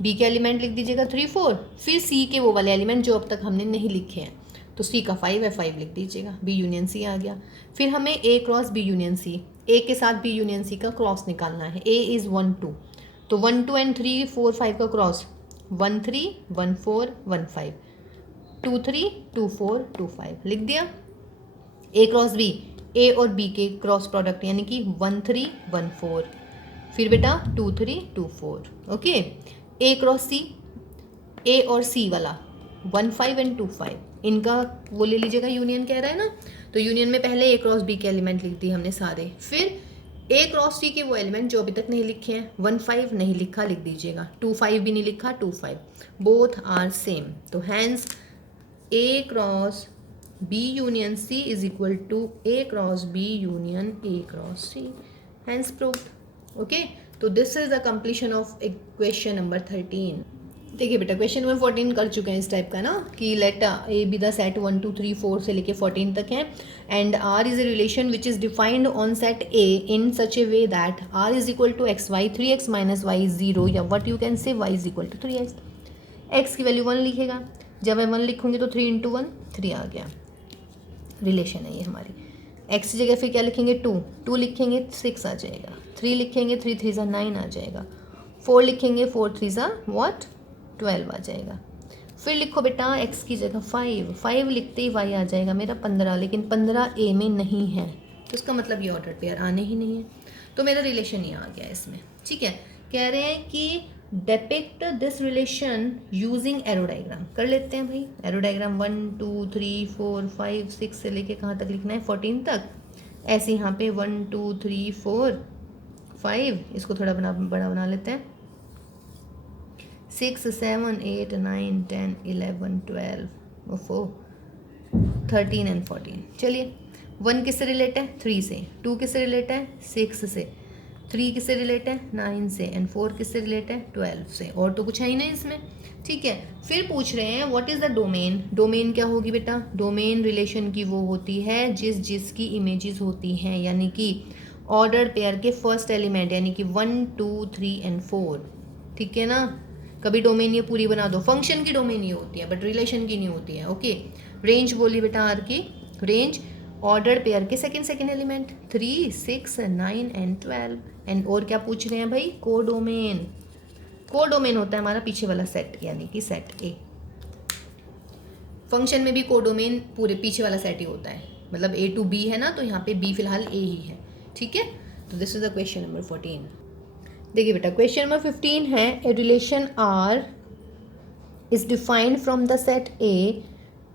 बी के element लिख दीजिएगा 3 4, फिर सी के वो वाले एलिमेंट जो अब तक हमने नहीं लिखे हैं. तो सी का 5 है, 5 लिख दीजिएगा. बी यूनियन सी आ गया. फिर हमें ए क्रॉस बी यूनियन सी, ए के साथ बी यूनियन सी का क्रॉस निकालना है. ए इज़ 1 2, तो 1 2 एंड 3 4 5 का क्रॉस 1 3 1 4 1 5, 2 3 2 4 2 5 लिख दिया. ए क्रॉस बी, ए और बी के क्रॉस प्रोडक्ट यानी कि 1 3 1 4, फिर बेटा 2 3 2 4. ओके. ए क्रॉस सी, ए और सी वाला 1 5 एंड 2 5, इनका वो ले लीजिएगा, यूनियन कह रहा है ना. तो यूनियन में पहले ए क्रॉस बी के एलिमेंट लिख दिए हमने सारे. फिर ए क्रॉस सी के वो एलिमेंट जो अभी तक नहीं लिखे हैं. 1 5 नहीं लिखा, लिख दीजिएगा. 2 5 भी नहीं लिखा, 2 5. Both are same. तो hence A cross B union C is equal to A cross B union A cross C. Hence proved. Okay. तो this is the completion of equation number 13. देखिए बेटा क्वेश्चन नंबर 14 कर चुके हैं इस type का ना, कि let A be the set 1 2 3 4 से लेके 14 तक है, and R is a relation which is defined on set A in such a way that R is equal to x y 3x minus वाई 0, या what you can say y is equal to 3x. X की value 1 लिखेगा. जब मैं 1 लिखूंगी तो 3 × 1 3 आ गया. Relation है ये हमारी. एक्स की जगह फिर क्या लिखेंगे 2, 2 लिखेंगे 6 आ जाएगा. 3 लिखेंगे 3 3 9 आ जाएगा. 4 लिखेंगे 4 3 व्हाट 12 आ जाएगा. फिर लिखो बेटा x की जगह 5, 5 लिखते ही y आ जाएगा मेरा 15, लेकिन 15 a में नहीं है, तो इसका मतलब ये ऑर्डर पेयर आने ही नहीं है. तो मेरा रिलेशन ये आ गया इसमें. ठीक है. कह रहे हैं कि depict this relation using arrow diagram. कर लेते हैं भाई एरो डायग्राम. 1 2 3 4 5 6 से लेके कहाँ तक लिखना है 14 तक. ऐसे यहाँ पे 1 2 3 4 5, इसको थोड़ा बड़ा बना लेते हैं. 6 7 8 9 10 11 12 13 एंड 14. चलिए 1 किससे रिलेट है 3 से, 2 किससे रिलेट है 6 से, 3 किससे रिलेट है 9 से, एंड 4 किससे रिलेट है 12 से. और तो कुछ है ही नहीं इसमें. ठीक है. फिर पूछ रहे हैं what is the domain. Domain क्या होगी बेटा, डोमेन रिलेशन की वो होती है जिसकी इमेजेस होती हैं, यानी कि ऑर्डर पेयर के फर्स्ट एलिमेंट, यानी कि 1 2 3 एंड 4. ठीक है ना. कभी डोमेन ये पूरी बना दो. फंक्शन की डोमेन ये होती है बट रिलेशन की नहीं होती है. ओके. रेंज बोली बेटा आर की. रेंज ऑर्डर पेयर के सेकंड एलिमेंट 3 6 9 एंड 12. एंड और क्या पूछ रहे हैं भाई, कोडोमेन. कोडोमेन होता है हमारा पीछे वाला सेट, यानी कि सेट ए. फंक्शन में भी कोडोमेन पूरे पीछे वाला सेट ही होता है, मतलब A to B है ना, तो यहाँ पे B फिलहाल A ही है. ठीक है. तो this is the question number 14. देखिए बेटा क्वेश्चन नंबर 15 है, a relation R is defined from the set A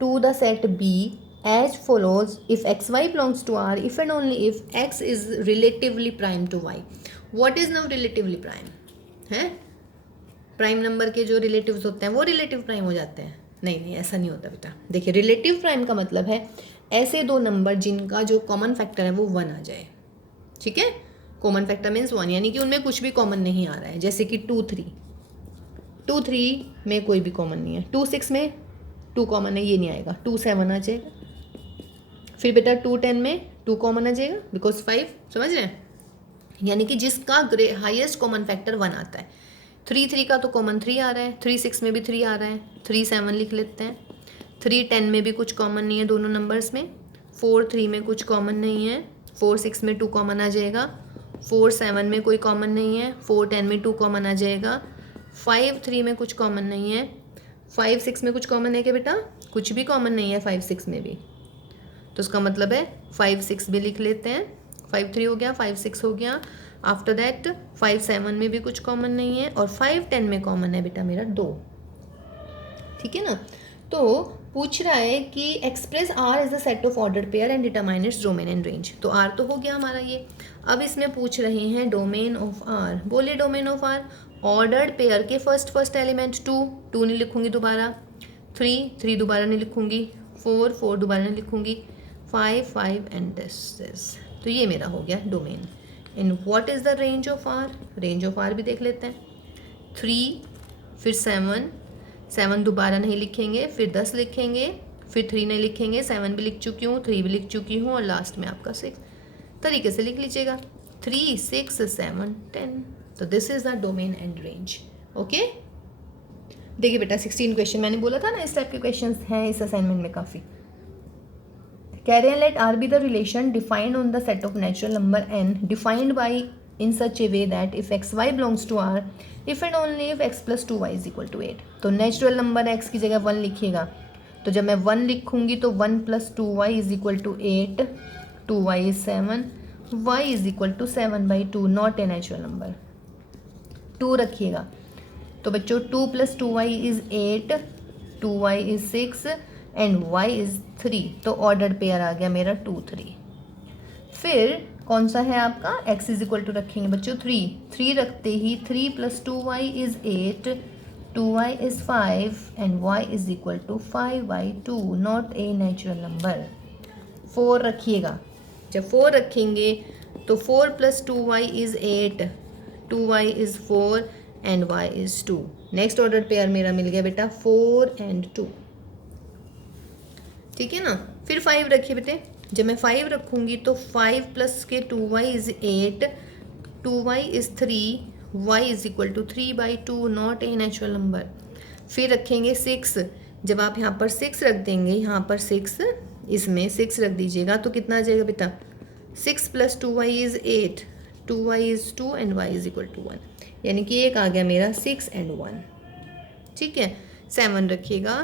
to the set B as follows if x Y belongs to R if and only if X is relatively prime to Y. What is now relatively prime है. Prime number के जो relatives होते हैं वो relative prime हो जाते हैं. नहीं ऐसा नहीं होता बेटा. देखिए रिलेटिव प्राइम का मतलब है ऐसे दो नंबर जिनका जो कॉमन फैक्टर है वो 1 आ जाए. ठीक है. कॉमन फैक्टर मीन्स 1, यानी कि उनमें कुछ भी कॉमन नहीं आ रहा है. जैसे कि 2 3 में कोई भी कॉमन नहीं है. 2 6 में 2 कॉमन है, ये नहीं आएगा. 2 7 आ जाएगा. फिर बेटा 2 10 में 2 कॉमन आ जाएगा बिकॉज 5. समझ रहे हैं. यानी कि जिसका हाईएस्ट कॉमन फैक्टर 1 आता है. 3 3 का तो कॉमन 3 आ रहा है. 3 6 में भी 3 आ रहा है. 3 7 लिख लेते हैं. 3 10 में भी कुछ कॉमन नहीं है दोनों नंबर्स में. 4 3 में कुछ कॉमन नहीं है. 4 6 में 2 कॉमन आ जाएगा. 4 7 में कोई कॉमन नहीं है. 4 10 में 2 कॉमन आ जाएगा. 5 3 में कुछ कॉमन नहीं है. 5 6 में कुछ कॉमन है क्या बेटा, कुछ भी कॉमन नहीं है 5 6 में भी. तो उसका मतलब है 5 6 भी लिख लेते हैं. 5 3 हो गया, 5 6 हो गया. आफ्टर दैट 5 7 में भी कुछ कॉमन नहीं है, और 5 10 में कॉमन है बेटा मेरा 2. ठीक है ना. तो पूछ रहा है कि express are is the set of order pair and determine its domain and range. तो आर तो हो गया हमारा ये. अब इसमें पूछ रहे हैं डोमेन ऑफ आर. बोलिए domain of R. Ordered pair के फर्स्ट एलिमेंट 2 नहीं लिखूंगी दोबारा. 3 दोबारा नहीं लिखूंगी. 4 दोबारा नहीं लिखूंगी. 5 एंड दिस. तो ये मेरा हो गया domain. In what is the range of R. Range of R भी देख लेते हैं. 3 फिर 7 7 दोबारा नहीं लिखेंगे, फिर 10 लिखेंगे, फिर 3 नहीं लिखेंगे, 7 भी लिख चुकी हूँ, 3 भी लिख चुकी हूँ और लास्ट में आपका 6 तरीके से लिख लीजिएगा 3 6 7 10। तो this is the domain and range. Okay, देखिए बेटा 16 क्वेश्चन मैंने बोला था ना इस टाइप के क्वेश्चन हैं इस असाइनमेंट में काफ़ी। कह रहे हैं let R be the relation defined on the set of natural number N defined by in such a way that if x Y belongs to R if and only if x plus 2y is equal to 8। तो natural number x की जगह 1 लिखिएगा, तो जब मैं 1 लिखूंगी तो 1 plus 2y is equal to 8, 2y is 7, y is equal to 7/2, not a natural number. 2 रखिएगा, तो बच्चों 2 plus 2y is 8, 2y is 6 and y is 3। तो ऑर्डर पेयर आ गया मेरा 2 3। फिर कौन सा है आपका x इज इक्वल टू रखेंगे बच्चों 3 rखते ही 3 plus 2y is 8, 2y is 5 and y is equal to 5/2, not a natural number. 4 रखिएगा, जब 4 रखेंगे तो 4 plus 2y is 8, 2y is 4 and y is 2। Next order pair मेरा मिल गया बेटा 4 एंड 2। ठीक है ना। फिर 5 रखिए बेटे, जब मैं 5 रखूँगी तो 5 प्लस के 2y is 8, 2y is 3, y is equal to 3/2, not a natural number. फिर रखेंगे 6, जब आप यहाँ पर 6 रख देंगे, यहाँ पर 6 इसमें 6 रख दीजिएगा तो कितना आ जाएगा बेटा 6 plus 2y is 8, 2y is 2 and y is equal to 1, यानी कि एक आ गया मेरा 6 एंड 1। ठीक है। 7 रखिएगा,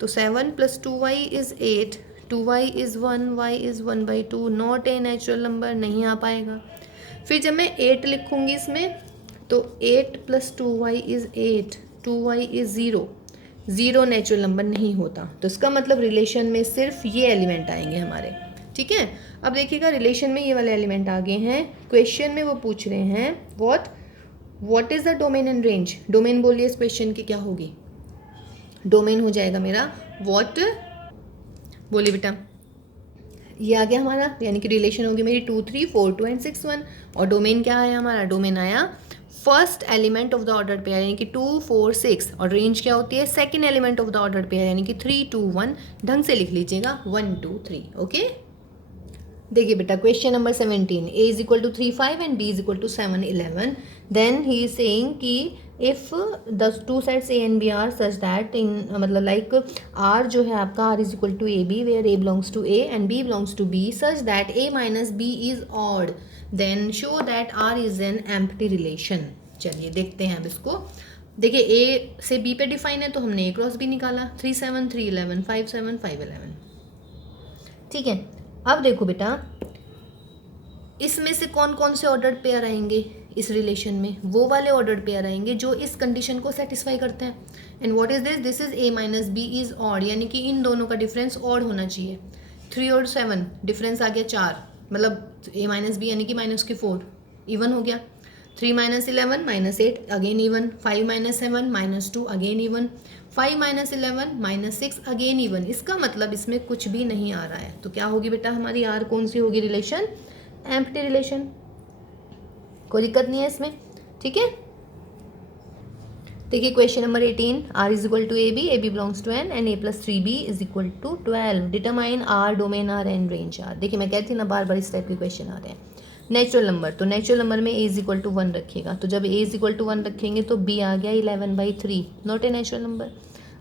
तो 7 plus 2y is 8, 2y is 1, y is 1/2, not a natural number, नहीं आ पाएगा। फिर जब मैं 8 लिखूँगी इसमें तो 8 plus 2y is 8, 2y is 0 natural number नहीं होता। तो इसका मतलब रिलेशन में सिर्फ ये एलिमेंट आएंगे हमारे। ठीक है। अब देखिएगा रिलेशन में ये वाले एलिमेंट आ गए हैं। क्वेश्चन में वो पूछ रहे हैं what is the domain and range. Domain बोलिए इस क्वेश्चन की क्या होगी, डोमेन हो जाएगा मेरा व्हाट, बोलिए बेटा, ये आ गया हमारा, यानी कि रिलेशन होगी मेरी 2 3 4 2 एंड 6 1। और डोमेन क्या आया हमारा, डोमेन आया first element of the order pair यानी कि 2 4 6। और रेंज क्या होती है, second element of the order pair यानी कि 3 2 1। ढंग से लिख लीजिएगा 1 2 3। ओके। देखिए बेटा question number 17, a is equal to 3 5 and b is equal to 7 11। Then he is saying कि if the two sets a and b are such that in मतलब लाइक r जो है आपका r is equal to A B where a belongs to a and b belongs to b such that a minus b is odd, then show that r is an empty relation. चलिए देखते हैं अब इसको। देखिए a से b पे define है तो हमने a क्रॉस b निकाला, 3 7 3 11 5 7 5 11। ठीक है। अब देखो बेटा इसमें से कौन कौन से ऑर्डर्ड पेयर आएंगे इस रिलेशन में, वो वाले ऑर्डर्ड पेयर आएंगे जो इस कंडीशन को सेटिस्फाई करते हैं। And what is this, this is a minus B is odd, यानी कि इन दोनों का डिफरेंस ऑड होना चाहिए। 3 और 7 डिफरेंस आ गया 4, मतलब a माइनस बी यानी कि -4 इवन हो गया। 3 minus 11 -8 again even, 5 minus 7 -2 again even, 5 minus 11 -6 again even. इसका मतलब इसमें कुछ भी नहीं आ रहा है, तो क्या होगी बेटा हमारी आर कौन सी होगी रिलेशन, एम्प्टी रिलेशन। कोई दिक्कत नहीं है इसमें। ठीक है। देखिए question number 18, r is equal to A B belongs to n and a plus 3b is equal to 12। Determine r, domain r and range r। देखिए मैं कहती थी ना बार बार इस टाइप के क्वेश्चन आ रहे हैं। नेचुरल नंबर, तो नेचुरल नंबर में a इज इक्वल टू 1 रखिएगा, तो जब a इज इक्वल टू 1 रखेंगे तो b आ गया 11/3, नॉट ए नेचुरल नंबर।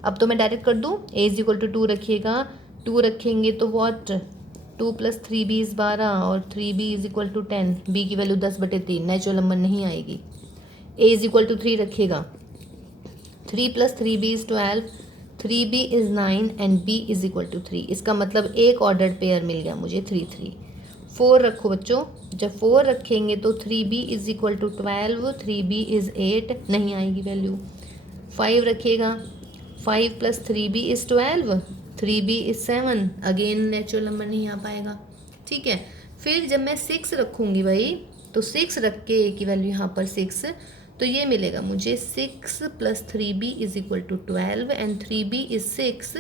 अब तो मैं डायरेक्ट कर दूँ, a इज इक्वल टू 2 रखिएगा, 2 रखेंगे तो वॉट 2 प्लस 3b इज़ 12 और 3b is equal to 10, b की वैल्यू 10/3, नेचुरल नंबर नहीं आएगी। a इज इक्वल टू 3 रखिएगा, 3 plus 3b is 12, 3b is 9 and b is equal to 3। इसका मतलब एक ऑर्डर्ड पेयर मिल गया मुझे 3 3। 4 रखो बच्चों, जब 4 रखेंगे तो 3b is equal to 12, 3b is 8, नहीं आएगी वैल्यू। 5 रखिएगा, 5 plus 3b is 12, 3b is 7, again natural number नहीं आ पाएगा। ठीक है। फिर जब मैं 6 रखूँगी भाई, तो 6 रख के a की वैल्यू यहाँ पर 6, तो ये मिलेगा मुझे 6 plus 3b is equal to 12 and 3b is 6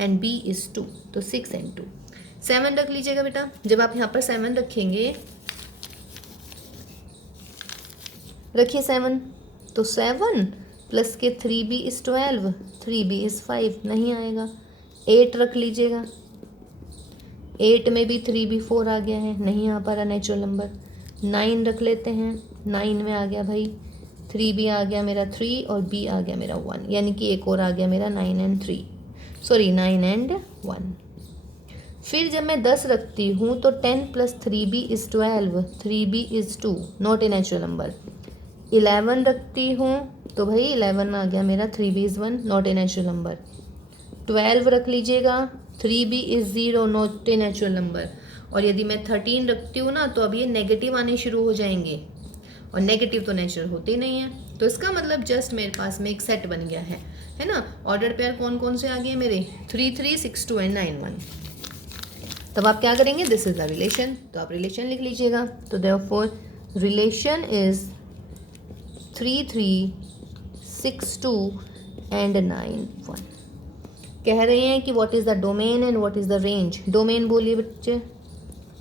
and b is 2, तो 6 एंड 2। 7 रख लीजिएगा बेटा, जब आप यहाँ पर 7 रखेंगे, रखिए 7, तो 7 प्लस के 3b इज़ 12, 3b इज़ 5, नहीं आएगा। 8 रख लीजिएगा, 8 में भी 3b 4 आ गया है, नहीं आ पा रहा नेचुरल नंबर। 9 रख लेते हैं, 9 में आ गया भाई 3b आ गया मेरा 3 और b आ गया मेरा 1, यानी कि एक और आ गया मेरा 9 and 3, सॉरी 9 and 1। फिर जब मैं 10 रखती हूँ तो 10 plus 3b is 12, 3b is 2, not a natural number. 11 रखती हूँ तो भाई 11 में आ गया मेरा 3b is 1, not a natural number. 12 रख लीजिएगा, 3b is 0, not a natural number. और यदि मैं 13 रखती हूँ ना तो अब ये नेगेटिव आने शुरू हो जाएंगे, और नेगेटिव तो नेचुरल होते ही नहीं है। तो इसका मतलब जस्ट मेरे पास में एक सेट बन गया है ना। ऑर्डर पेयर कौन कौन से आ गए मेरे, 3 3 6 2 एंड 9 1। तब आप क्या करेंगे, दिस इज द रिलेशन, तो आप रिलेशन लिख लीजिएगा। तो देयरफॉर रिलेशन इज 3 3 6 2 एंड 9 1। कह रहे हैं कि what is the domain and what is the range. Domain बोलिए बच्चे,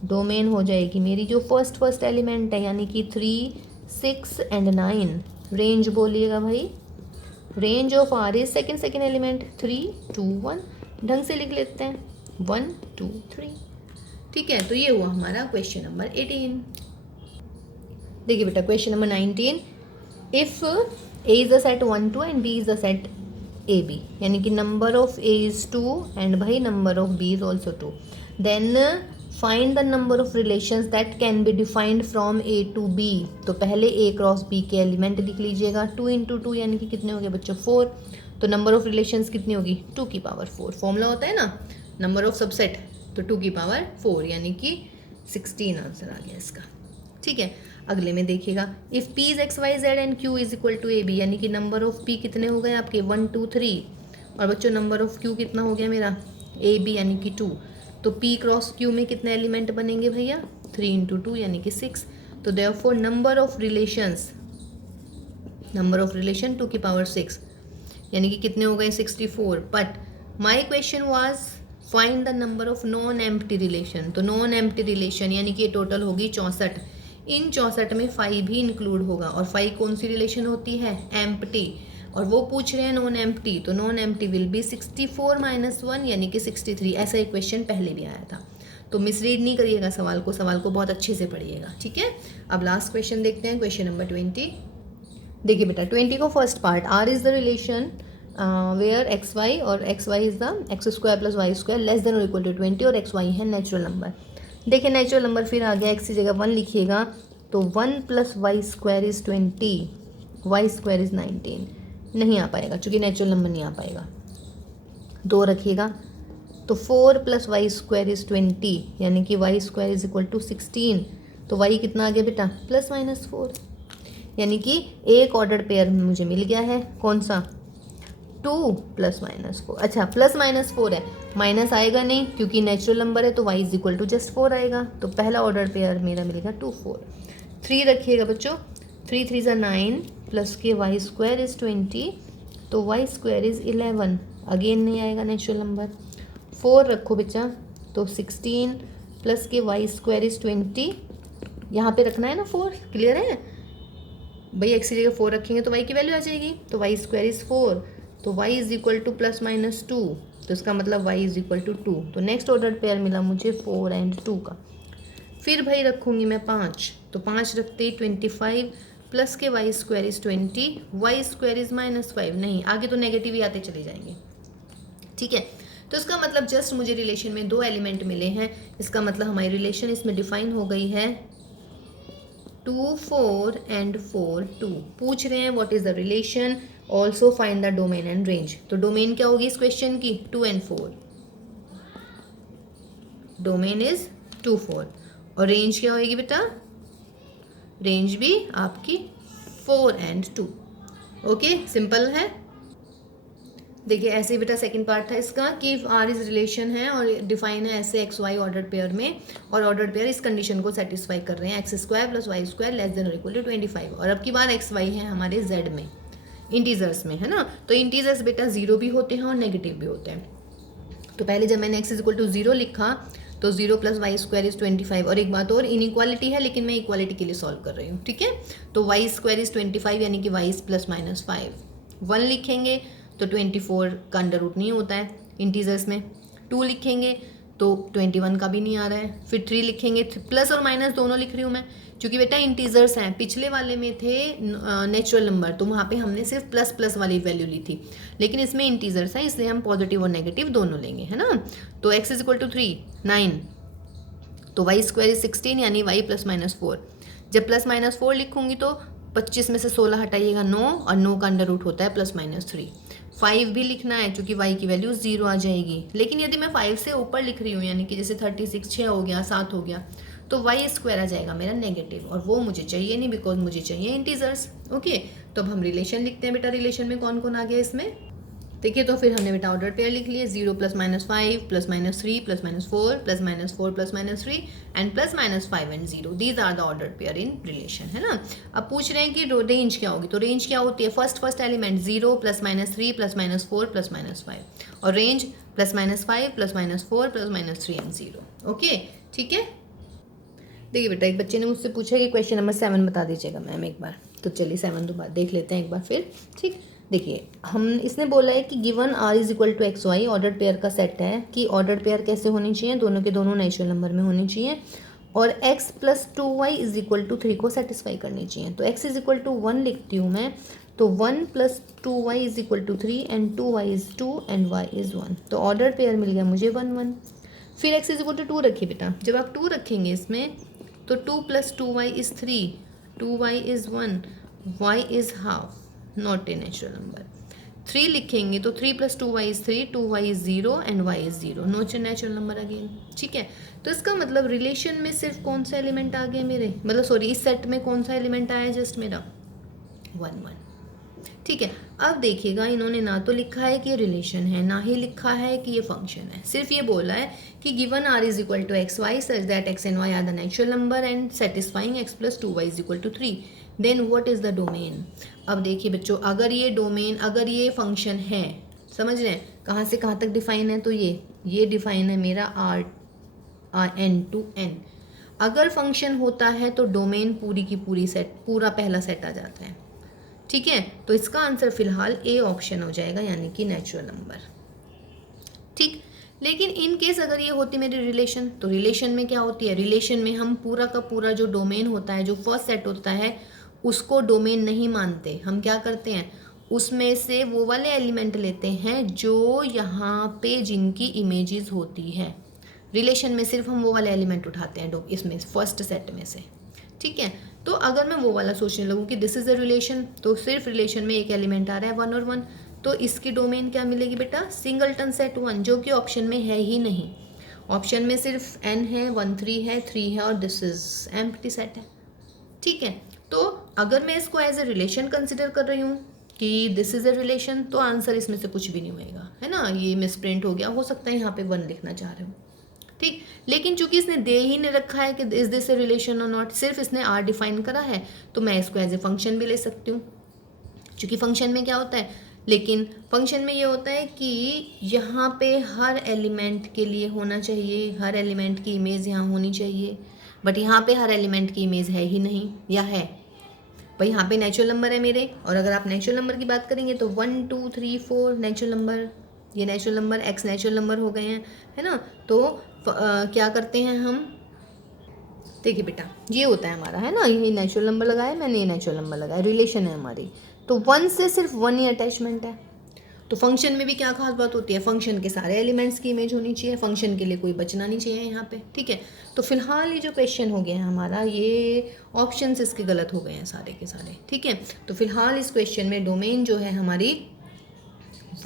डोमेन हो जाएगी मेरी जो फर्स्ट एलिमेंट है, यानी कि 3 6 एंड 9। रेंज बोलिएगा भाई, range of R is second element 3 2 1। ढंग से लिख लेते हैं 1 2 3। ठीक है, तो ये हुआ हमारा क्वेश्चन नंबर 18। देखिए बेटा question number 19, if A is the set 1 2 and B is the set A B, यानी कि number of A is 2 and भाई number of B is also 2, then find the number of relations that can be defined from A to B. तो पहले A cross B के element लिख लीजिएगा, 2 into 2 यानी कि कितने हो गए बच्चों 4। तो नंबर ऑफ रिलेशंस कितनी होगी, 2 की पावर 4। फॉर्मूला होता है ना नंबर ऑफ सबसेट, तो 2 की पावर 4 यानी कि 16 आंसर आ गया इसका। ठीक है, अगले में देखिएगा, if P is x y z and Q is equal to A B, यानी कि नंबर ऑफ पी कितने हो गए आपके 1 2 3, और बच्चों नंबर ऑफ क्यू कितना हो गया मेरा ए बी यानी कि 2। तो पी क्रॉस क्यू में कितने एलिमेंट बनेंगे भैया, 3 इंटू 2 यानी कि 6। तो देयरफॉर नंबर ऑफ रिलेशन 2 की पावर 6 यानी कि कितने हो गए 64। But my question was find the number of non empty relation. तो नॉन एम्प्टी रिलेशन यानी कि टोटल होगी 64। इन 64 में 5 भी इंक्लूड होगा, और 5 कौन सी रिलेशन होती है, एम्प्टी, और वो पूछ रहे हैं नॉन एम्प्टी। तो non empty will be 64 minus 1 यानी कि 63। ऐसा एक क्वेश्चन पहले भी आया था, तो मिसरीड नहीं करिएगा सवाल को बहुत अच्छे से पढ़िएगा। ठीक है, अब लास्ट क्वेश्चन देखते हैं, क्वेश्चन नंबर 20। देखिए बेटा 20 को first part, R is the relation where x Y, और X Y is the X square plus Y square less than और इक्वल टू 20, और एक्स वाई है नेचुरल नंबर। देखिए नेचुरल नंबर फिर आ गया, एक्स की जगह 1 लिखिएगा, तो 1 plus Y square is 20, y square is 19, नहीं आ पाएगा चूँकि नेचुरल नंबर नहीं आ पाएगा। 2 रखिएगा, तो 4 प्लस वाई स्क्वायर इज 20 यानी कि y square is equal to 16। तो वाई कितना आ गया बेटा प्लस माइनस 4, यानी कि एक ऑर्डर पेयर मुझे मिल गया है, कौन सा 2 प्लस माइनस 4। अच्छा प्लस माइनस 4 है, माइनस आएगा नहीं क्योंकि नेचुरल नंबर है, तो y is equal to just 4 आएगा। तो पहला ऑर्डर पेयर मेरा मिलेगा 2 4। 3 रखिएगा बच्चों, 3 3 ज़ा 9 प्लस के वाई स्क्वायर इज़ 20, तो वाई स्क्वायर इज़ 11, अगेन नहीं आएगा नेचुरल नंबर। 4 रखो बच्चा, तो 16 प्लस के वाई स्क्वायर इज़ 20, यहाँ पे रखना है ना 4, क्लियर है भाई। एक्स की जगह 4 रखेंगे तो वाई की वैल्यू आ जाएगी, तो वाई स्क्वायर इज़ 4, तो y is equal to plus minus 2, तो इसका मतलब वाई इज़ इक्वल टू 2। तो नेक्स्ट ऑर्डर पेयर मिला मुझे 4 एंड 2 का। फिर भाई रखूँगी मैं 5, तो 5 रखते ही 25 प्लस के y square is 20, y square is minus 5, नहीं आगे तो नेगेटिव ही आते चले जाएंगे। ठीक है, तो इसका मतलब जस्ट मुझे रिलेशन में 2 एलिमेंट मिले हैं, इसका मतलब हमारी रिलेशन इसमें डिफाइन हो गई है 2 4 एंड 4 2। पूछ रहे हैं what is the relation, also find the domain and range. तो डोमेन क्या होगी इस क्वेश्चन की 2 एंड 4, डोमेन इज 2 4, और रेंज क्या होगी बेटा, रेंज भी आपकी 4 एंड 2। ओके, सिंपल है। देखिए ऐसे ही बेटा सेकंड पार्ट था इसका कि आर इज रिलेशन है और डिफाइन है ऐसे एक्स वाई ऑर्डर पेयर में, और ऑर्डर पेयर इस कंडीशन को सेटिस्फाई कर रहे हैं, x square plus Y square less than और इक्वल टू 25। और अब की बार एक्स वाई है हमारे जेड में, इंटीजर्स में, है ना। तो इंटीजर्स बेटा 0 भी होते हैं और नेगेटिव भी होते हैं। तो पहले जब मैंने एक्स इज इक्वल टू 0 लिखा तो 0 प्लस वाई स्क्वायर इज 25, और एक बात और, इनइक्वालिटी है लेकिन मैं इक्वालिटी के लिए सॉल्व कर रही हूँ। ठीक है, तो वाई स्क्वायर इज 25 यानी कि वाई इज प्लस माइनस 5, 1 लिखेंगे तो 24 का अंडर रूट नहीं होता है इंटीजर्स में, 2 लिखेंगे तो 21 का भी नहीं आ रहा है, फिर 3 लिखेंगे, प्लस और माइनस दोनों लिख रही हूँ मैं, क्योंकि बेटा इंटीजर्स हैं। पिछले वाले में थे नेचुरल नंबर, तो वहाँ पे हमने सिर्फ प्लस प्लस वाली वैल्यू ली थी, लेकिन इसमें इंटीजर्स हैं इसलिए हम पॉजिटिव और नेगेटिव दोनों लेंगे, है ना। तो x इज इक्वल टू 3, 9, तो वाई स्क्वायर इज 16 यानी y प्लस माइनस 4। जब प्लस माइनस 4 लिखूंगी तो 25 में से 16 हटाइएगा 9, और 9 का अंडर रूट होता है प्लस माइनस 3। 5 भी लिखना है क्योंकि y की वैल्यू 0 आ जाएगी, लेकिन यदि मैं 5 से ऊपर लिख रही हूँ यानी कि जैसे 36, 6 हो गया, 7 हो गया, तो y स्क्वायर आ जाएगा मेरा नेगेटिव, और वो मुझे चाहिए नहीं बिकॉज मुझे चाहिए इंटीजर्स। ओके, तो अब हम रिलेशन लिखते हैं बेटा। रिलेशन में कौन कौन आ गया इसमें देखिए, तो फिर हमने बेटा ऑर्डर पेयर लिख लिए, 0 plus minus 5 plus minus 3 plus minus 4 plus minus 4 plus minus 3 and plus minus 5 and 0, these are the order pair in relation, है ना। अब पूछ रहे हैं कि रेंज क्या होगी, तो रेंज क्या होती है, first element 0 plus minus 3 plus minus 4 plus minus 5, और range plus minus 5 plus minus 4 plus minus 3 and 0। Okay, ठीक है। देखिए बेटा, एक बच्चे ने मुझसे पूछा कि क्वेश्चन नंबर 7 बता दीजिएगा मैम एक बार, तो चलिए 7 दोबारा देख लेते हैं एक बार फिर, ठीक। देखिए, हम इसने बोला है कि given R is equal to x y, order pair का सेट है कि ऑर्डर पेयर कैसे होनी चाहिए, दोनों के दोनों नेचुरल नंबर में होनी चाहिए, और x plus 2y is equal to 3 को सेटिस्फाई करनी चाहिए। तो x इज इक्वल टू 1 लिखती हूँ मैं, तो 1 plus 2y is equal to 3 and 2y is 2 and y is 1, तो ऑर्डर पेयर मिल गया मुझे 1 1। फिर x इज इक्वल टू 2 रखिए बेटा, जब आप 2 रखेंगे इसमें तो 2 plus 2y is 3, 2y is 1, y is half, not a natural number. 3 लिखेंगे तो 3 plus 2y is 3, 2y is 0 and y is 0, not a natural number again, ठीक है। तो इसका मतलब रिलेशन में सिर्फ कौन सा एलिमेंट आ गया मेरे, मतलब सॉरी इस सेट में कौन सा एलिमेंट आया जस्ट मेरा 1 1, ठीक है। अब देखिएगा, इन्होंने ना तो लिखा है कि ये रिलेशन है, ना ही लिखा है कि ये फंक्शन है, सिर्फ ये बोला है कि given R is equal to x y such that x and y are the natural number and satisfying x plus 2y is equal to 3, then what is the domain. अब देखिए बच्चों, अगर ये डोमेन, अगर ये फंक्शन है, समझ रहे हैं कहाँ से कहाँ तक डिफाइन है, तो ये डिफाइन है मेरा n to n। अगर फंक्शन होता है तो डोमेन पूरी की पूरी सेट, पूरा पहला सेट आ जाता है, ठीक है। तो इसका आंसर फिलहाल ए ऑप्शन हो जाएगा, यानी कि नेचुरल नंबर, ठीक। लेकिन इन केस अगर ये होती मेरी रिलेशन, तो रिलेशन में क्या होती है, रिलेशन में हम पूरा का पूरा जो डोमेन होता है, जो फर्स्ट सेट होता है, उसको डोमेन नहीं मानते। हम क्या करते हैं, उसमें से वो वाले एलिमेंट लेते हैं जो यहाँ पे जिनकी इमेजेस होती है। रिलेशन में सिर्फ हम वो वाले एलिमेंट उठाते हैं इसमें फर्स्ट सेट में से, ठीक है। तो अगर मैं वो वाला सोचने लगूँ कि दिस इज़ अ रिलेशन, तो सिर्फ रिलेशन में एक एलिमेंट आ रहा है 1 और 1, तो इसकी डोमेन क्या मिलेगी बेटा, सिंगलटन सेट 1, जो कि ऑप्शन में है ही नहीं। ऑप्शन में सिर्फ n है, 1 3 है, 3 है, और दिस इज एम्प्टी सेट है, ठीक है। तो अगर मैं इसको एज ए रिलेशन कंसिडर कर रही हूँ कि दिस इज ए रिलेशन, तो आंसर इसमें से कुछ भी नहीं होएगा, है ना। ये मिसप्रिंट हो गया, हो सकता है यहाँ पे 1 लिखना चाह रहे हो, ठीक। लेकिन चूंकि इसने दे ही नहीं रखा है कि इज दिस ए रिलेशन और नॉट, सिर्फ इसने आर डिफाइन करा है, तो मैं इसको एज ए फंक्शन भी ले सकती हूँ, क्योंकि फंक्शन में क्या होता है, लेकिन फंक्शन में ये होता है कि यहाँ पे हर एलिमेंट के लिए होना चाहिए, हर एलिमेंट की इमेज यहाँ होनी चाहिए, बट यहाँ पे हर एलिमेंट की इमेज है ही नहीं, या है भाई, यहाँ पे नेचुरल नंबर है मेरे, और अगर आप नेचुरल नंबर की बात करेंगे तो 1 2 3 4 नेचुरल नंबर, ये natural number x natural number हो गए हैं, है ना। तो क्या करते हैं हम, देखिए बेटा ये होता है हमारा, है ना, ये नेचुरल नंबर लगाया मैंने, ये नेचुरल नंबर लगाया, रिलेशन है हमारी, तो 1 से सिर्फ 1 ही अटैचमेंट है। तो फंक्शन में भी क्या खास बात होती है, फंक्शन के सारे एलिमेंट्स की इमेज होनी चाहिए, फंक्शन के लिए कोई बचना नहीं चाहिए यहाँ पे, ठीक है। तो फिलहाल ये जो क्वेश्चन हो गया है हमारा, ये ऑप्शंस इसके गलत हो गए हैं सारे के सारे, ठीक है। तो फिलहाल इस क्वेश्चन में डोमेन जो है हमारी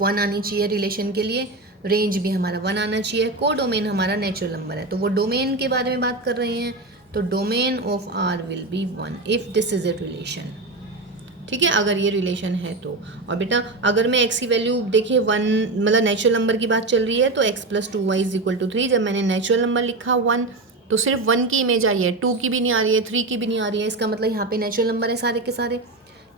1 आनी चाहिए रिलेशन के लिए, रेंज भी हमारा 1 आना चाहिए, को डोमेन हमारा नेचुरल नंबर है, तो वो डोमेन के बारे में बात कर रहे हैं, तो domain of R will be 1 if this is a relation, ठीक है, अगर ये रिलेशन है तो। और बेटा अगर मैं x की वैल्यू देखिए 1, मतलब नेचुरल नंबर की बात चल रही है, तो x plus 2y is equal to 3, जब मैंने नेचुरल नंबर लिखा 1, तो सिर्फ 1 की इमेज आई है, 2 की भी नहीं आ रही है, 3 की भी नहीं आ रही है, इसका मतलब यहाँ पे नेचुरल नंबर है सारे के सारे।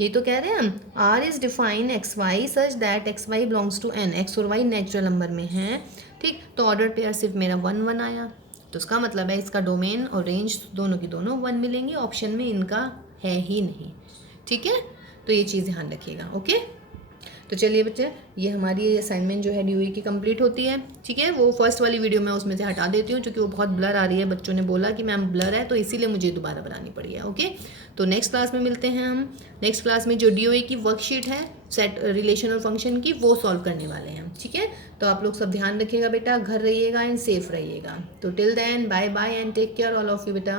ये तो कह रहे हैं हम, R is define x y such that x Y belongs to N, x और वाई नेचुरल नंबर में है, ठीक। तो ऑर्डर पेयर सिर्फ मेरा 1 1 आया, तो इसका मतलब है इसका डोमेन और रेंज दोनों की दोनों 1 मिलेंगे, ऑप्शन में इनका है ही नहीं, ठीक है। तो ये चीज़ ध्यान रखिएगा, ओके। तो चलिए बच्चे, ये हमारी असाइनमेंट जो है ड्यूई की कंप्लीट होती है। ठीक है, वो फर्स्ट वाली वीडियो मैं उसमें से हटा देती हूँ क्योंकि वो बहुत ब्लर आ रही है। बच्चों ने बोला कि मैम ब्लर है, तो इसीलिए मुझे दोबारा बनानी पड़ी है। ओके, तो नेक्स्ट क्लास में मिलते हैं हम। नेक्स्ट क्लास में जो ड्यूई की वर्कशीट है सेट रिलेशन और फंक्शन की, वो सॉल्व करने वाले हैं हम। ठीक है, तो आप लोग सब ध्यान रखिएगा बेटा, घर रहिएगा एंड सेफ रहिएगा। तो till then bye bye and take care all of you बेटा।